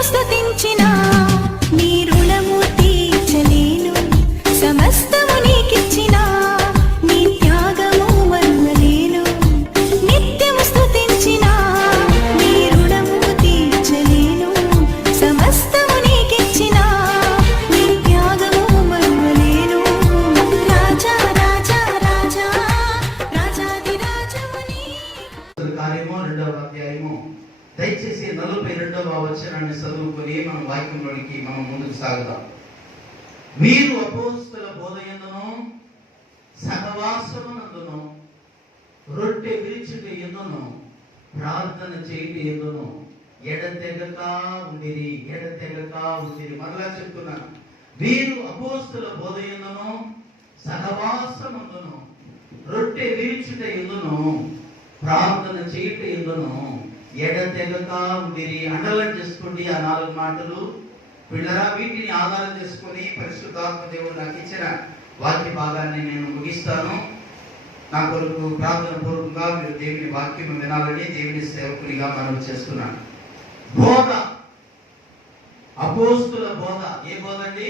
నిత్యము స్తుతించిన నీ రుణము తీర్చలేను. సమస్తము నీకిచ్చిన నీ త్యాగము మరువలేను. నిత్యము స్తుతించిన నీ రుణము తీర్చలేను. సమస్తము నీకిచ్చిన నీ త్యాగము మరువలేను. రాజా రాజా రాజా రాజాది రాజముని. కార్యము 2వ అధ్యాయము దయచేసి 42వ వచనాన్ని చదువుకొని మనం వాక్యంలోనికి మనం ముందుకు సాగుదాం. మీరు అపోస్తల బోధయందును సహవాసమునందును రొట్టె విరుచుట యందును ప్రార్థన చేయుట యందును ఎడతెగక ఉండిరి. మరలా చెప్తున్నాను, మీరు అపోస్తల బోధయందును సహవాసమునందును రొట్టె విరుచుట యందును ప్రార్థన చేయుట యందును ఎడతెగక ఉండిరి. అండర్లైన్ చేసుకోండి ఆ 4 మాటలు పిల్లరా. వీటిని ఆధారం చేసుకొని పరిశుద్ధాత్మ దేవుడు నాకు ఇచ్చిన వాక్య భాగాన్ని నేను ముగిస్తాను. నా కొరకు ప్రార్థన పూర్వకంగా మీరు దేవుని వాక్యం వినాలని దేవుని సేవకునిగా మనం చేస్తున్నాను. బోధ, అపోస్తుల బోధ. ఏ బోధ అండి?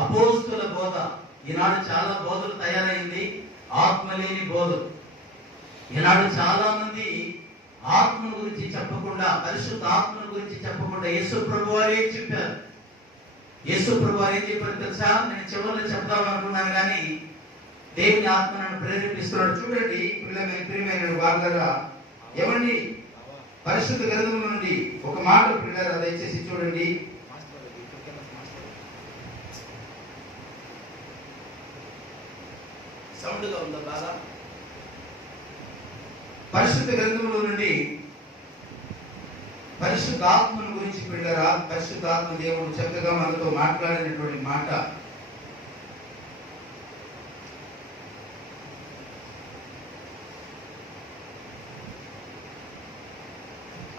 అపోస్తుల బోధ. ఈనాడు చాలా బోధలు తయారైంది, ఆత్మ లేని బోధలు. ఈనాడు చాలా మంది ఆత్మ గురించి చెప్పకుండా, పరిశుద్ధ ఆత్మ గురించి చెప్పకుండా యేసు ప్రభు వారే చెప్పారు. యేసు ప్రభు వారు ఏం చెప్పారు తెలుసా? నేను చివరిలో చెప్తాను అనుకున్నాను కానీ దేవుని ఆత్మ నన్ను ప్రేరేపిస్తున్నాడు. చూడండి ప్రియమైన వాళ్ళరా, ఏమండి పరిశుద్ధ గ్రంథం నుండి ఒక మాట పిల్లరా దయచేసి చూడండి. సౌండ్గా ఉందా బాగా? పరిశుద్ధ గ్రంథంలో నుండి పరిశుద్ధాత్మను గురించి పిల్లరా, పరిశుద్ధాత్మ దేవుడు చక్కగా మనతో మాట్లాడినటువంటి మాట.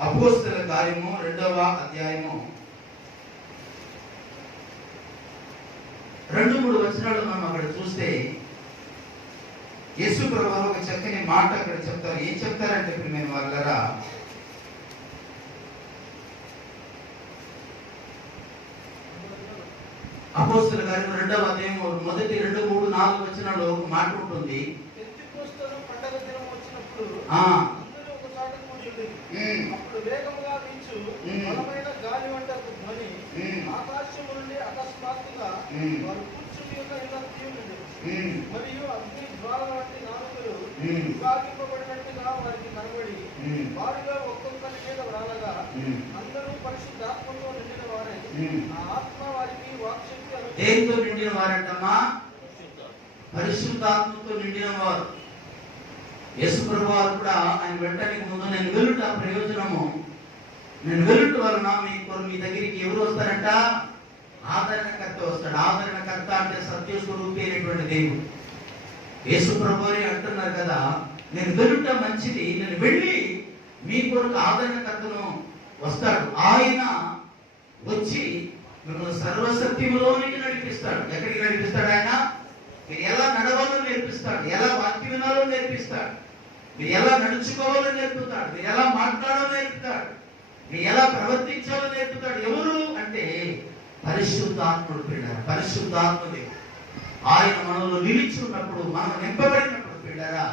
అపోస్తల కార్యము 2వ అధ్యాయము 2-3 వచనాలు మనం అక్కడ చూస్తే యేసు ప్రభువు ఒక చక్కని మాట అక్కడ చెప్తారు. ఏం చెప్తారంటే ప్రియమైన వాళ్ళరా, అపోస్తల కార్యము 2వ అధ్యాయము మొదటి 2, 3, 4 వచనాలు ఒక మాట ఉంటుంది. ఆకాశము నుండి అకస్మాత్తుగా వారు కూర్చుని ఉన్న మరియు అగ్ని జ్వాలల వంటి నాలుకలు విభాగింపబడినట్టుగా వారికి కనబడి వారిగా ఒక్కొక్కరి మీద వ్రాలగా అందరూ పరిశుద్ధాత్మతో నిండిన వారే. ఆ ఆత్మ వారికి వాక్శక్తి. దేనితో నిండిన వారంటమ్మా? పరిశుద్ధాత్మతో నిండిన వారు. యేసు ప్రభువు వారు కూడా ఆయన వెళ్ళడానికి ముందు నేను వెళ్ళుట ప్రయోజనము, నేను వెళ్ళుట వలన మీ దగ్గరికి ఎవరు వస్తారంట? ఆదరణకర్త వస్తాడు. ఆదరణకర్త అంటే సత్యస్వరూపి అయినటువంటి దేవుడు. యేసు ప్రభువు అంటున్నారు కదా, నేను వెళ్ళుట మంచిది, నేను వెళ్ళి మీ కొరకు ఆదరణకర్తను వస్తాడు. ఆయన వచ్చి మిమ్మల్ని సర్వసత్యములోనికి నడిపిస్తాడు. ఎక్కడికి నడిపిస్తాడు? ఆయన మీరు ఎలా నడవాలో నేర్పిస్తాడు, ఎలా వాక్యం వినాలో నేర్పిస్తాడు, మీరు ఎలా నడుచుకోవాలో నేర్పుతాడు, మీరు ఎలా మాట్లాడాలో నేర్పుతాడు, మీరు ఎలా ప్రవర్తించాలో నేర్పుతాడు. ఎవరు అంటే పరిశుద్ధాత్ముడు. పిల్లరా, పరిశుద్ధాత్మ దేవుడు ఆయన మనలో నిలిచి ఉన్నప్పుడు, మనం నింపబడినప్పుడు పిల్లరా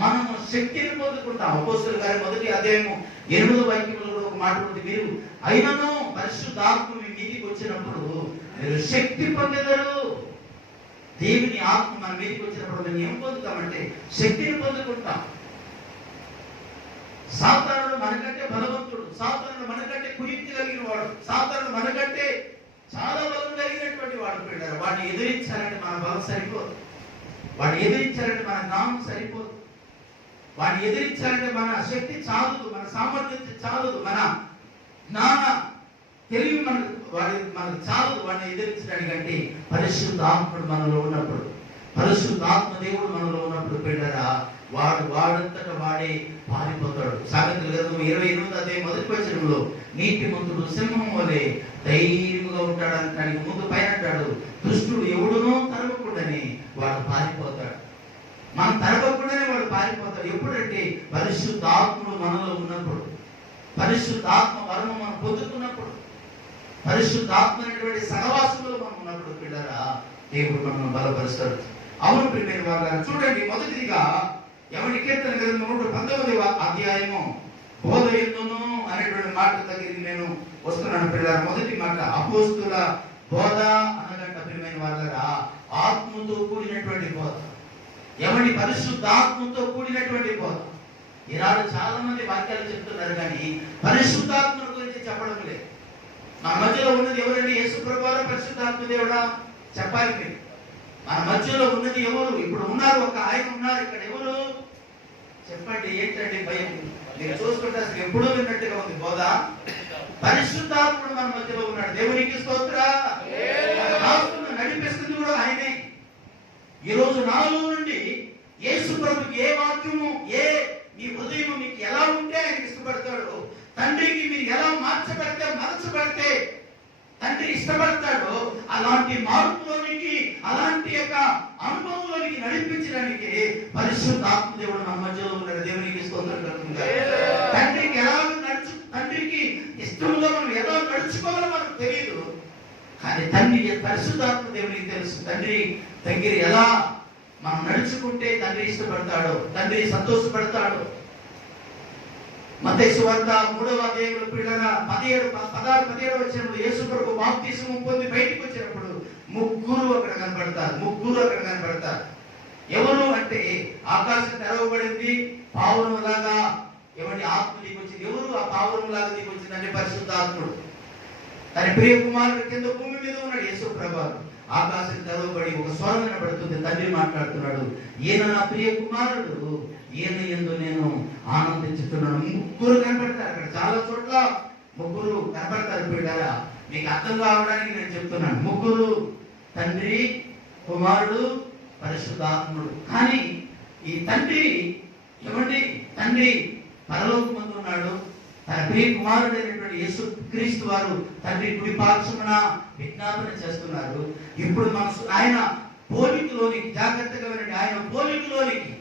మనము శక్తిని పొందుకుంటాం. అపోస్తలుల కార్యం 1వ అధ్యాయము 8వ వాక్యంలో కూడా ఒక మాట ఉంది. మీరు అయినను పరిశుద్ధాత్మ మీ మీదికి వచ్చినప్పుడు మీరు శక్తి పొందెదరు. దేవుని ఆత్మ మన మీదికి వచ్చినప్పుడు మేము ఏం పొందుతామంటే శక్తిని పొందుకుంటాం. సాతానుడు మనకంటే బలవంతుడు, సాతానుడు మనకంటే కుయుక్తి కలిగిన వాడు, సాతానుడు మనకంటే చాలా బలం కలిగినటువంటి వాడు. పిల్లలు వాడిని ఎదిరించాలంటే మన బలం సరిపోదు, వాడిని ఎదిరించాలంటే మన జ్ఞానం సరిపోదు, వాడిని ఎదిరించాలంటే మన శక్తి చాలదు, మన సామర్థ్యం చాలదు, మన జ్ఞాన తెలివి మనకు చాలదు వాడిని ఎదిరించడానికంటే పరిశుద్ధాత్ముడు మనలో ఉన్నప్పుడు, పరిశుద్ధాత్మ దేవుడు మనలో ఉన్నప్పుడు పిల్లరా వాడంతట వాడే పారిపోతాడు. సామెతల గ్రంథం 28వ అధ్యాయం 1వ వచనంలో నీతిమంతుడు సింహం వలె ధైర్యంగా ఉంటాడు అంటానికి ముందు పైన అంటాడు, దుష్టుడు ఎవడునో తరగకుండానే వాడు పారిపోతాడు. మనం తరగకుండానే వాడు పారిపోతాడు. ఎప్పుడంటే పరిశుద్ధాత్ముడు మనలో ఉన్నప్పుడు. పరిశుద్ధాత్మ వరము మనం పొందుతున్నప్పుడు, పరిశుద్ధాత్మ అనేటువంటి సహవాసంలో మనం ఉన్నప్పుడు పిల్లరా దేవుడు మనల్ని బలపరుస్తాడు. అవును ప్రియమైన వారు, చూడండి మొదటిదిగా ఎవరి కీర్తన గ్రంథం 119వ అధ్యాయము బోధ ఎందును అనేటువంటి మాట దగ్గరికి నేను వస్తున్నాను పిల్లరా. మొదటి మాట అపోస్తుల బోధ అనగంట ప్రియమైన వారులారా, ఆత్మతో కూడినటువంటి బోధ, ఎవరి పరిశుద్ధాత్మతో కూడినటువంటి బోధ. ఈనాడు చాలా మంది వాక్యాలు చెప్తున్నారు కానీ పరిశుద్ధాత్మ గురించి చెప్పడం లేదు. మన మధ్యలో ఉన్నది ఎవరండి? యేసు ప్రభువారా పరిశుద్ధాత్మ దేవుడా? చెప్పాలి మీరు. మన మధ్యలో ఉన్నది ఎవరు? ఇప్పుడు ఉన్నారు, ఒక ఆయన ఉన్నారు ఇక్కడ. ఎవరు చెప్పండి? ఏంటండి భయం? మీరు చూసుకుంటే అసలు ఎప్పుడూ విన్నట్టుగా ఉంది బోధ. పరిశుద్ధాత్ముడు మన మధ్యలో ఉన్నాడు. దేవునికి స్తోత్ర. నడిపిస్తుంది కూడా ఆయనే. ఈ రోజు నాలో నుండి యేసు ప్రభుకి ఏ వాక్యము, ఏ మీ హృదయం మీకు ఎలా ఉంటే ఆయనకి ఇష్టపడతాడు. తండ్రికి మీరు ఎలా మార్చబడితే తండ్రి ఇష్టపడతాడో అలాంటి మార్పులోనికి, అలాంటి యొక్క అనుభవంలోనికి నడిపించడానికి పరిశుద్ధాత్మ దేవుడు మన మధ్యలో ఉన్నాడు. దేవునికి స్తోత్రం కలుగుతుంది. తండ్రికి ఇష్టంలో మనం ఎలా నడుచుకోవాలో మనకు తెలియదు, కానీ తండ్రి పరిశుద్ధాత్మ దేవునికి తెలుసు. తండ్రి దగ్గర ఎలా మనం నడుచుకుంటే తండ్రి ఇష్టపడతాడో, తండ్రి సంతోషపడతాడో. మత్తయి సువార్త 3వ అధ్యాయంలో పిల్లగా 16 వచ్చినప్పుడు యేసు ప్రభు బాప్తిస్మం పొంది బయటికి వచ్చినప్పుడు ముగ్గురు అక్కడ కనబడతారు. ఎవరు అంటే ఆకాశం తెరవబడింది, పావురం లాగా ఎవరి ఆత్మ దిగి వచ్చింది. ఎవరు ఆ పావురం లాగా దిగి వచ్చింది అంటే పరిశుద్ధాత్ముడు. తన ప్రియ కుమారుడు కింద భూమి మీద ఉన్నాడు యేసు ప్రభు. ఆకాశం తెరవబడి ఒక స్వరం వినబడుతుంది. తండ్రి మాట్లాడుతున్నాడు, ఈయన నా ప్రియ కుమారుడు, ఈయన యందు నేను ఆనందించుతున్నాను. ముగ్గురు కనబడతారు అక్కడ. చాలా చోట్ల ముగ్గురు కనబడతారు బిడ్డారా. మీకు అర్థం కావడానికి నేను చెప్తున్నాను. ముగ్గురు, తండ్రి, కుమారుడు, పరిశుద్ధాత్ముడు. కానీ ఈ తండ్రి ఏమండి? తండ్రి పరలోకమందు ఉన్నాడు. తన ప్రియ కుమారుడైనటువంటి యేసు క్రీస్తు వారు తండ్రి కుడి పార్శ్వమున విజ్ఞాపన చేస్తున్నారు. ఇప్పుడు మన ఆయన పోలికలోనికి, జాగ్రత్తగా వినండి, ఆయన పోలికలోనికి,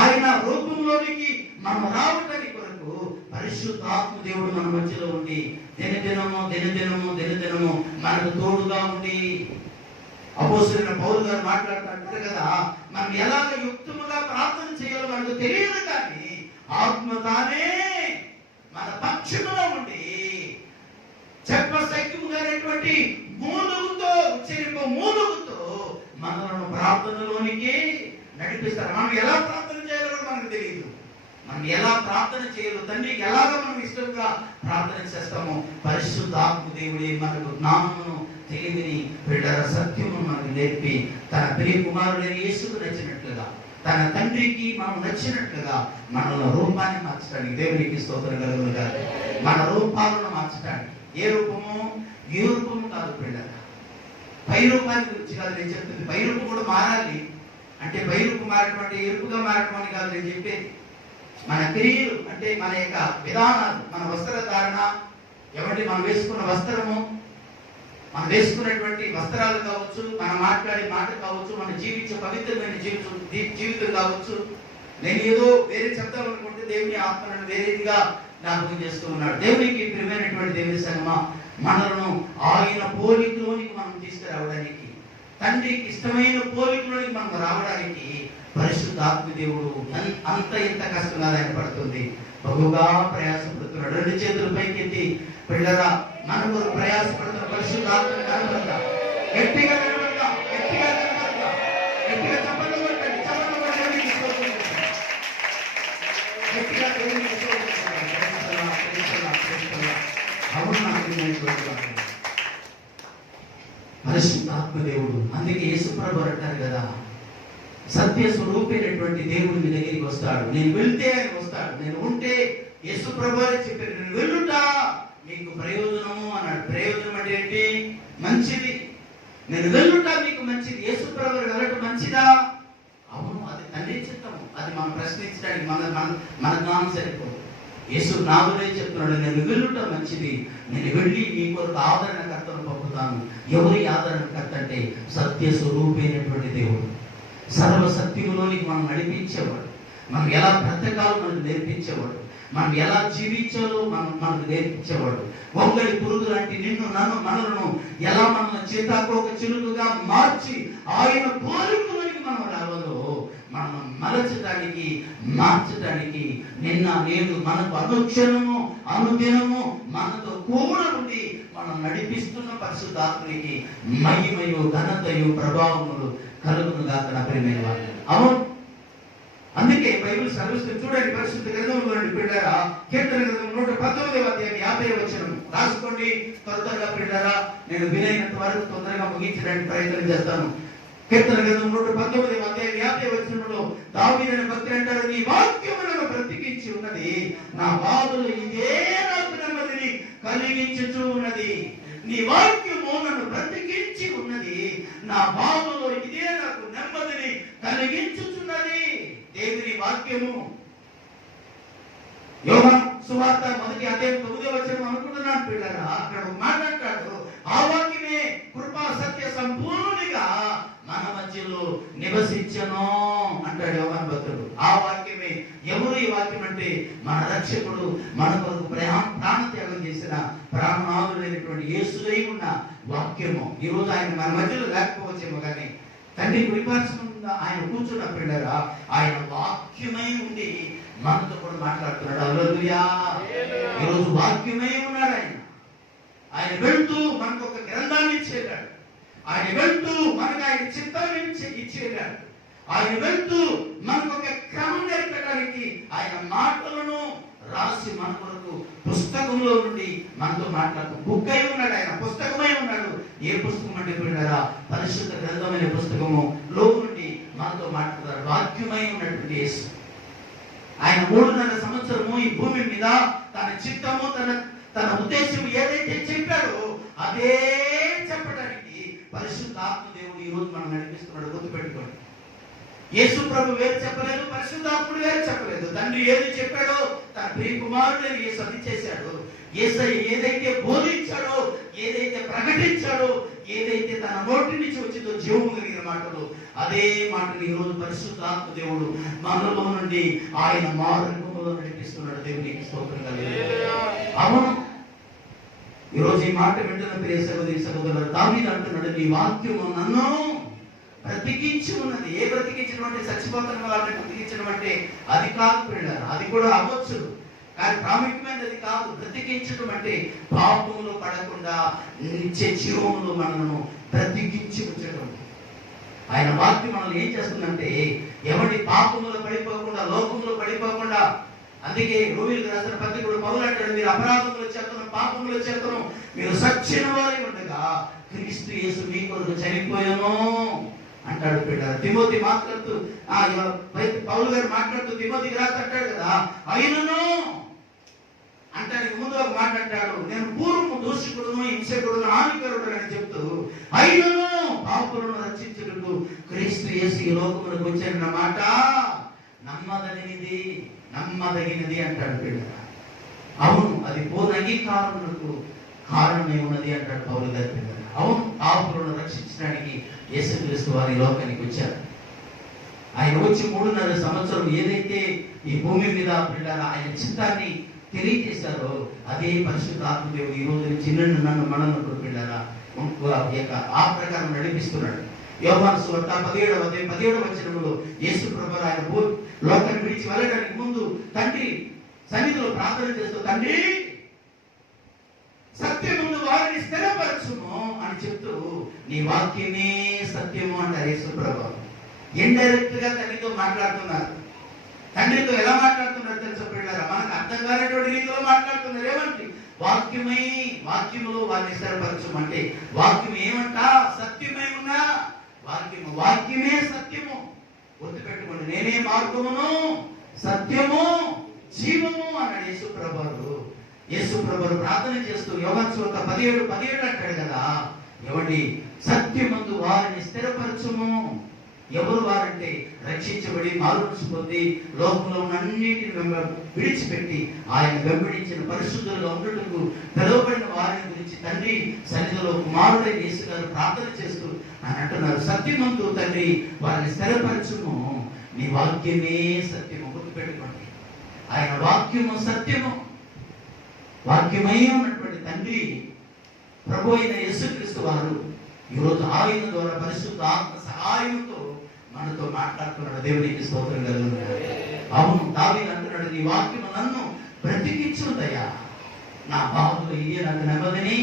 ఆయన రూపంలోనికి మనం రావటానికి కొరకు పరిశుద్ధాత్మ దేవుడు మన మధ్యలో ఉండి దినదినము మనకు తోడుగా ఉండి, అపోస్తలుడైన పౌలు గారు మాట్లాడుతుంటారు కదా, మనం ఎలాగ యుక్తముగా ప్రార్థన చేయాలో మనకు తెలియదు, కానీ ఆత్మ తానే మన పక్షములో ఉండి చెప్పశక్యముగానేటువంటి మూలుగుతో మనలను ప్రార్థనలోనికి నడిపిస్తారు. మనం ఎలా ప్రార్థన చేయాలో మనకు తెలియదు. మనం ఎలా ప్రార్థన చేయాలో, తండ్రికి ఎలాగ మనం ఇష్టంగా ప్రార్థన చేస్తామో పరిశుద్ధాత్మ దేవుడే మనకు జ్ఞానమును, తెలివిని, బిడ్డల సత్యమును మనకు నేర్పి తన ప్రియ కుమారుడైన యేసుకు నచ్చినట్లుగా, తన తండ్రికి మనం నచ్చినట్లుగా మనలో రూపాన్ని మార్చడానికి దేవునికి స్తోత్రం కలుగునుగా. మన రూపాలను మార్చడానికి ఏ రూపము? ఈ రూపము కాదు పిల్లల, పై రూపాన్ని గురించి కాదు నేను చెప్తుంది. పై రూపం కూడా మారాలి. అంటే పై రూపం మారటం అంటే ఎరుపుగా మారటం అని కాదు నేను చెప్పేది. మన క్రియలు అంటే మన యొక్క విధానాలు, మన వస్త్రధారణ, ఎవరి మనం వేసుకున్న వస్త్రము, మనం వేసుకున్నటువంటి వస్త్రాలు కావచ్చు, మనం మాట్లాడే మాట కావచ్చు, మనం జీవించే పవిత్రమైన జీవితం కావచ్చు. నేను ఏదో వేరే చెప్తామనుకుంటే దేవుని ఆత్మలను వేరేదిగా జ్ఞాపకం చేస్తూ ఉన్నాడు. దేవునికి ప్రియమైనటువంటి దేవుని సంగమా, మనలను ఆయన పోలికలోనికి మనం తీసుకురావడానికి, తండ్రికి ఇష్టమైన పోలికలోనికి మనం రావడానికి పరిశుద్ధాత్మ దేవుడు అంత ఇంత కష్టంగా ఆయన పడుతుంది, బహుగా ప్రయాసపడుతున్నాడు. 2 చేతులు పైకెత్తి పిల్లరా, మన కొరకు ప్రయాసపడుతున్న పరిశుద్ధాత్మని కనబడతా, గట్టిగా కనబడతా, గట్టిగా చెప్పండి, పరిశుద్ధాత్మ దేవుడు. అందుకే యేసు ప్రభువు అంటారు కదా, సత్య స్వరూపైనటువంటి దేవుడు మీ దగ్గరికి వస్తాడు. నేను వెళ్తే ఆయన వస్తాడు, నేను ఉంటే యేసు ప్రభువు అని చెప్పారు. నేను వెళ్ళుటా మీకు ప్రయోజనము అన్నాడు. ప్రయోజనం అంటే ఏంటి? మంచిది. నేను వెళ్ళుటా మీకు మంచిది. యేసు ప్రభువు వెళ్ళటం మంచిదా? అవును, అది తండ్రి చిత్తము. అది మనం ప్రశ్నించడానికి మన జ్ఞానం సరిపోదు. యేసు నాగులే చెప్తున్నాడు, నేను వెళ్ళుట మంచిది, నేను వెళ్ళి మీ కొరకు ఆదరణకర్తను పంపుతాను. ఎవరి ఆదరణకర్త అంటే సత్య స్వరూపైనటువంటి దేవుడు, సర్వ సత్యములోనికి మనం నడిపించేవాడు, మనం ఎలా బ్రతకాలో మనకు నేర్పించేవాడు, మనం ఎలా జీవించాలో మనకు నేర్పించేవాడు. వంగడి పురుగు లాంటి నిన్ను నన్ను మనలను ఎలా మన చేతాకోక చిలుకగా మార్చి ఆయన పోలికలోనికి మనం రావాలో మనం మార్చడానికి నిన్న నేడు మనకు అనుక్షణము అనుదినము మనతో కూడా ఉండి మనం నడిపిస్తున్న పరిశుద్ధాత్మనికి మహిమయు ఘనతయు ప్రభావములు కలుగును గాక నా ప్రియమైన వారు. అవును, అందుకే బైబిల్ సర్వీస్తుంది. చూడండి, పరిశుద్ధ గ్రంథంలోని పిల్లరా, కీర్తన గ్రంథం 119వ అధ్యాయం 50వ వచనం రాసుకోండి త్వరగా పిల్లరా. నేను వినైనంత వరకు తొందరగా ముగించడానికి ప్రయత్నం చేస్తాను. కీర్తన గ్రంథం 119వ అధ్యాయం 50వ వచనంలో దావీదు భక్తి అంటాడు, నీ వాక్యము నన్ను బ్రతికించి ఉన్నది, నా బాధలు ఇదే నాకు నెమ్మదిని కలిగించుచూ ఉన్నది. నీ వాక్యము నన్ను బ్రతికించి ఉన్నది, నా బాధలో ఇదే నాకు నెమ్మదిని కలిగించుచున్నది. దేవుని వాక్యము. యోహాను సువార్త 1వ అధ్యాయం 9వ వచనం అనుకుంటున్నాను పిల్లరా, అక్కడ మాట్లాడతాడు, ఆ వాక్యమే కృపా సత్య సంపూర్ణునిగా మన మధ్యలో నివసించను అంటాడు యోహాను భక్తుడు. ఆ వాక్యమే. ఎవరు ఈ వాక్యం అంటే మన రక్షకుడు, మన కొరకు ప్రాణత్యాగం చేసిన ప్రాణనాథుడైనటువంటి యేసుదై ఉన్న వాక్యము. ఈ రోజు ఆయన మన మధ్యలో లేకపోవచ్చేమో, కానీ తండ్రి కుడిపార్శ్వమున ఆయన కూర్చున్న పిల్లరా, ఆయన వాక్యమై ఉండి మనతో కూడా మాట్లాడుతున్నాడు. హల్లెలూయా. ఈరోజు వాక్యమై ఉన్నాడు ఆయన వెళ్తూ మనకు ఒక గ్రంథాన్ని ఇచ్చేటాడు. ఆయన వెళ్తూ మనకు ఆయన చిత్తాన్ని ఇచ్చేటాడు. ఆయన వెళ్తూ మనకు ఒక క్రమం నేర్పడానికి ఆయన మాటలను రాసి మన కొరకు పుస్తకంలో నుండి మనతో మాట్లాడుతూ బుక్ అయి ఉన్నాడు. ఆయన పుస్తకమై ఉన్నాడు. ఏ పుస్తకం అంటే పిల్లరా, పరిశుద్ధ గ్రంథమైన పుస్తకము లో నుండి మనతో మాట్లాడతారు. వాక్యమై ఉన్నటువంటి యేసు ఆయన 3.5 సంవత్సరము ఈ భూమి మీద తన చిత్తము తన ఉద్దేశం ఏదైతే చెప్పాడో అదే చెప్పడానికి పరిశుద్ధాత్మ దేవుడు ఈ రోజు మనం నడిపిస్తున్నాడు. గుర్తుపెట్టుకోండి, యేసు ప్రభు వేరు చెప్పలేదు, పరిశుద్ధాత్ముడు వేరు చెప్పలేదు. తండ్రి ఏది చెప్పాడో తన ప్రియ కుమారుడని యేసు అది చేశాడు. యేసయ్య ఏదైతే బోధించాడో, ఏదైతే ప్రకటించాడో, ఏదైతే తన నోటి నుంచి వచ్చిందో జీవము కలిగిన మాటలు, అదే మాటలు ఈ రోజు పరిశుద్ధాత్మ దేవుడు మనలో నుండి ఆయన మార్గంలో నడిపిస్తున్నాడు. దేవునికి స్తోత్రం కలుగును. అవును, ఈరోజు ఈ మాట వింటున్న ప్రియ సహోదరి సహోదరులు, దావీదు అంటున్నాడు, నీ వాక్యము నన్ను బ్రతికించి ఉన్నది. ఏ బ్రతికించడం అంటే చచ్చిపోతున్న వాళ్ళని బ్రతికించడం అంటే అది కాదు పిల్లలు, అది కూడా అవ్వచ్చు, కానీ ప్రాముఖ్యమైనది కాదు. బ్రతికించడం అంటే పాపములో పడకుండా నిత్య జీవములో మనను బ్రతికించి ఉంచడం. ఆయన వాక్యం మనల్ని ఏం చేస్తుందంటే ఎవరి పాపములో పడిపోకుండా, లోకములో పడిపోకుండా. అందుకే రోమిలకు రాసిన పత్రికలో పౌలు అంటాడు, మీరు అపరాధముల చేతను పాపముల చేతను మీరు సచ్చిన వారై ఉండగా క్రీస్తు యేసు మీ కొరకు చనిపోయాను అంటాడు పిల్లలు. తిమోతి మాట్లాడుతూ పౌలు గారు మాట్లాడుతూ తిమోతికి రాసి అంటాడు కదా, అయినను అంటానికి ముందు ఒక మాట అంటాడు, నేను పూర్వము దోషకుడును హింసకుడును హానికరుడు అని చెప్తూ అయినను పాపులను రక్షించుటకు క్రీస్తు యేసు ఈ లోకములకు వచ్చారన్న మాట నమ్మదగినది అంటాడు పిల్లలు. అవును, అది పూర్ణ అంగీకారములకు కారణమై ఉన్నది అంటాడు పౌలు గారి పిల్లలు. అవును, పాపులను రక్షించడానికి యేసుక్రీస్తు వారి లోకానికి వచ్చారు. ఆయన వచ్చి 3.5 సంవత్సరం ఏదైతే ఈ భూమి మీద పిల్లల ఆయన చిత్తాన్ని తెలియజేశారో అదే పరిశుద్ధాత్మ దేవుడు ఈ రోజు చిన్న నన్ను మనను పిల్లల ఆ ప్రకారం నడిపిస్తున్నాడు. యోహాను సువార్త 17వ అధ్యాయం 17వ వచనంలో యేసు ప్రభువు ఆయన లోకాన్ని విడిచి వెళ్ళడానికి ముందు తండ్రి సన్నిధిలో ప్రార్థన చేస్తూ, తండ్రి సత్యముందు వారిని స్థిరపరచుము అని చెప్తూ, నీ వాక్యమే సత్యము అంటారు యేసు ప్రభువు. ఇండైరెక్ట్ గా తండ్రితో మాట్లాడుతున్నారు. తండ్రితో ఎలా మాట్లాడుతున్నారు తెలుసా పిల్లరా, మనకు అర్థం కానటువంటి రీతిలో మాట్లాడుతున్నారు. ఏమంటే వాక్యములో వారిని స్థిరపరచమంటే వాక్యం ఏమంట, సత్యమై ఉన్నా వాక్యమే సత్యము. గుర్తుపెట్టుకోండి, నేనే మార్గమును సత్యము జీవము అన్నాడు యేసు ప్రభువు. యేసు ప్రభువు ప్రార్థన చేస్తూ యోహాను సువార్త 17:17 అంటాడు కదా, ఏమండి సత్యమందు వారిని స్థిరపరచుము. ఎవరు వారంటే రక్షించబడి మారుమనసు పొంది లోకంలో ఉన్న అన్నిటిని విడిచిపెట్టి ఆయన వెంబడించిన పరిశుద్ధులుగా ఉండటకు పిలువబడిన వారిని గురించి తండ్రి సన్నిధిలో కుమారుడైన యేసు గారు ప్రార్థన చేస్తూ ఆయన అంటున్నారు, సత్యమందు తండ్రి వారిని స్థిరపరచుము, నీ వాక్యమే సత్యము. గుర్తుపెట్టుకోండి, ఆయన వాక్యము సత్యము. వాక్యమై ఉన్నటువంటి తండ్రి ప్రభు అయిన యేసుక్రీస్తు వారు ఈరోజు ఆయన ద్వారా పరిశుద్ధ ఆత్మ సహాయంతో మనతో మాట్లాడుతున్నాడు. దేవునికి స్తోత్రం కలుగును. అవును, దావీదు అంటున్నాడు, నీ వాక్యము నన్ను బ్రతికించుదయ్యా, నా బాధలు ఇయ్య నాకు నెమ్మదిని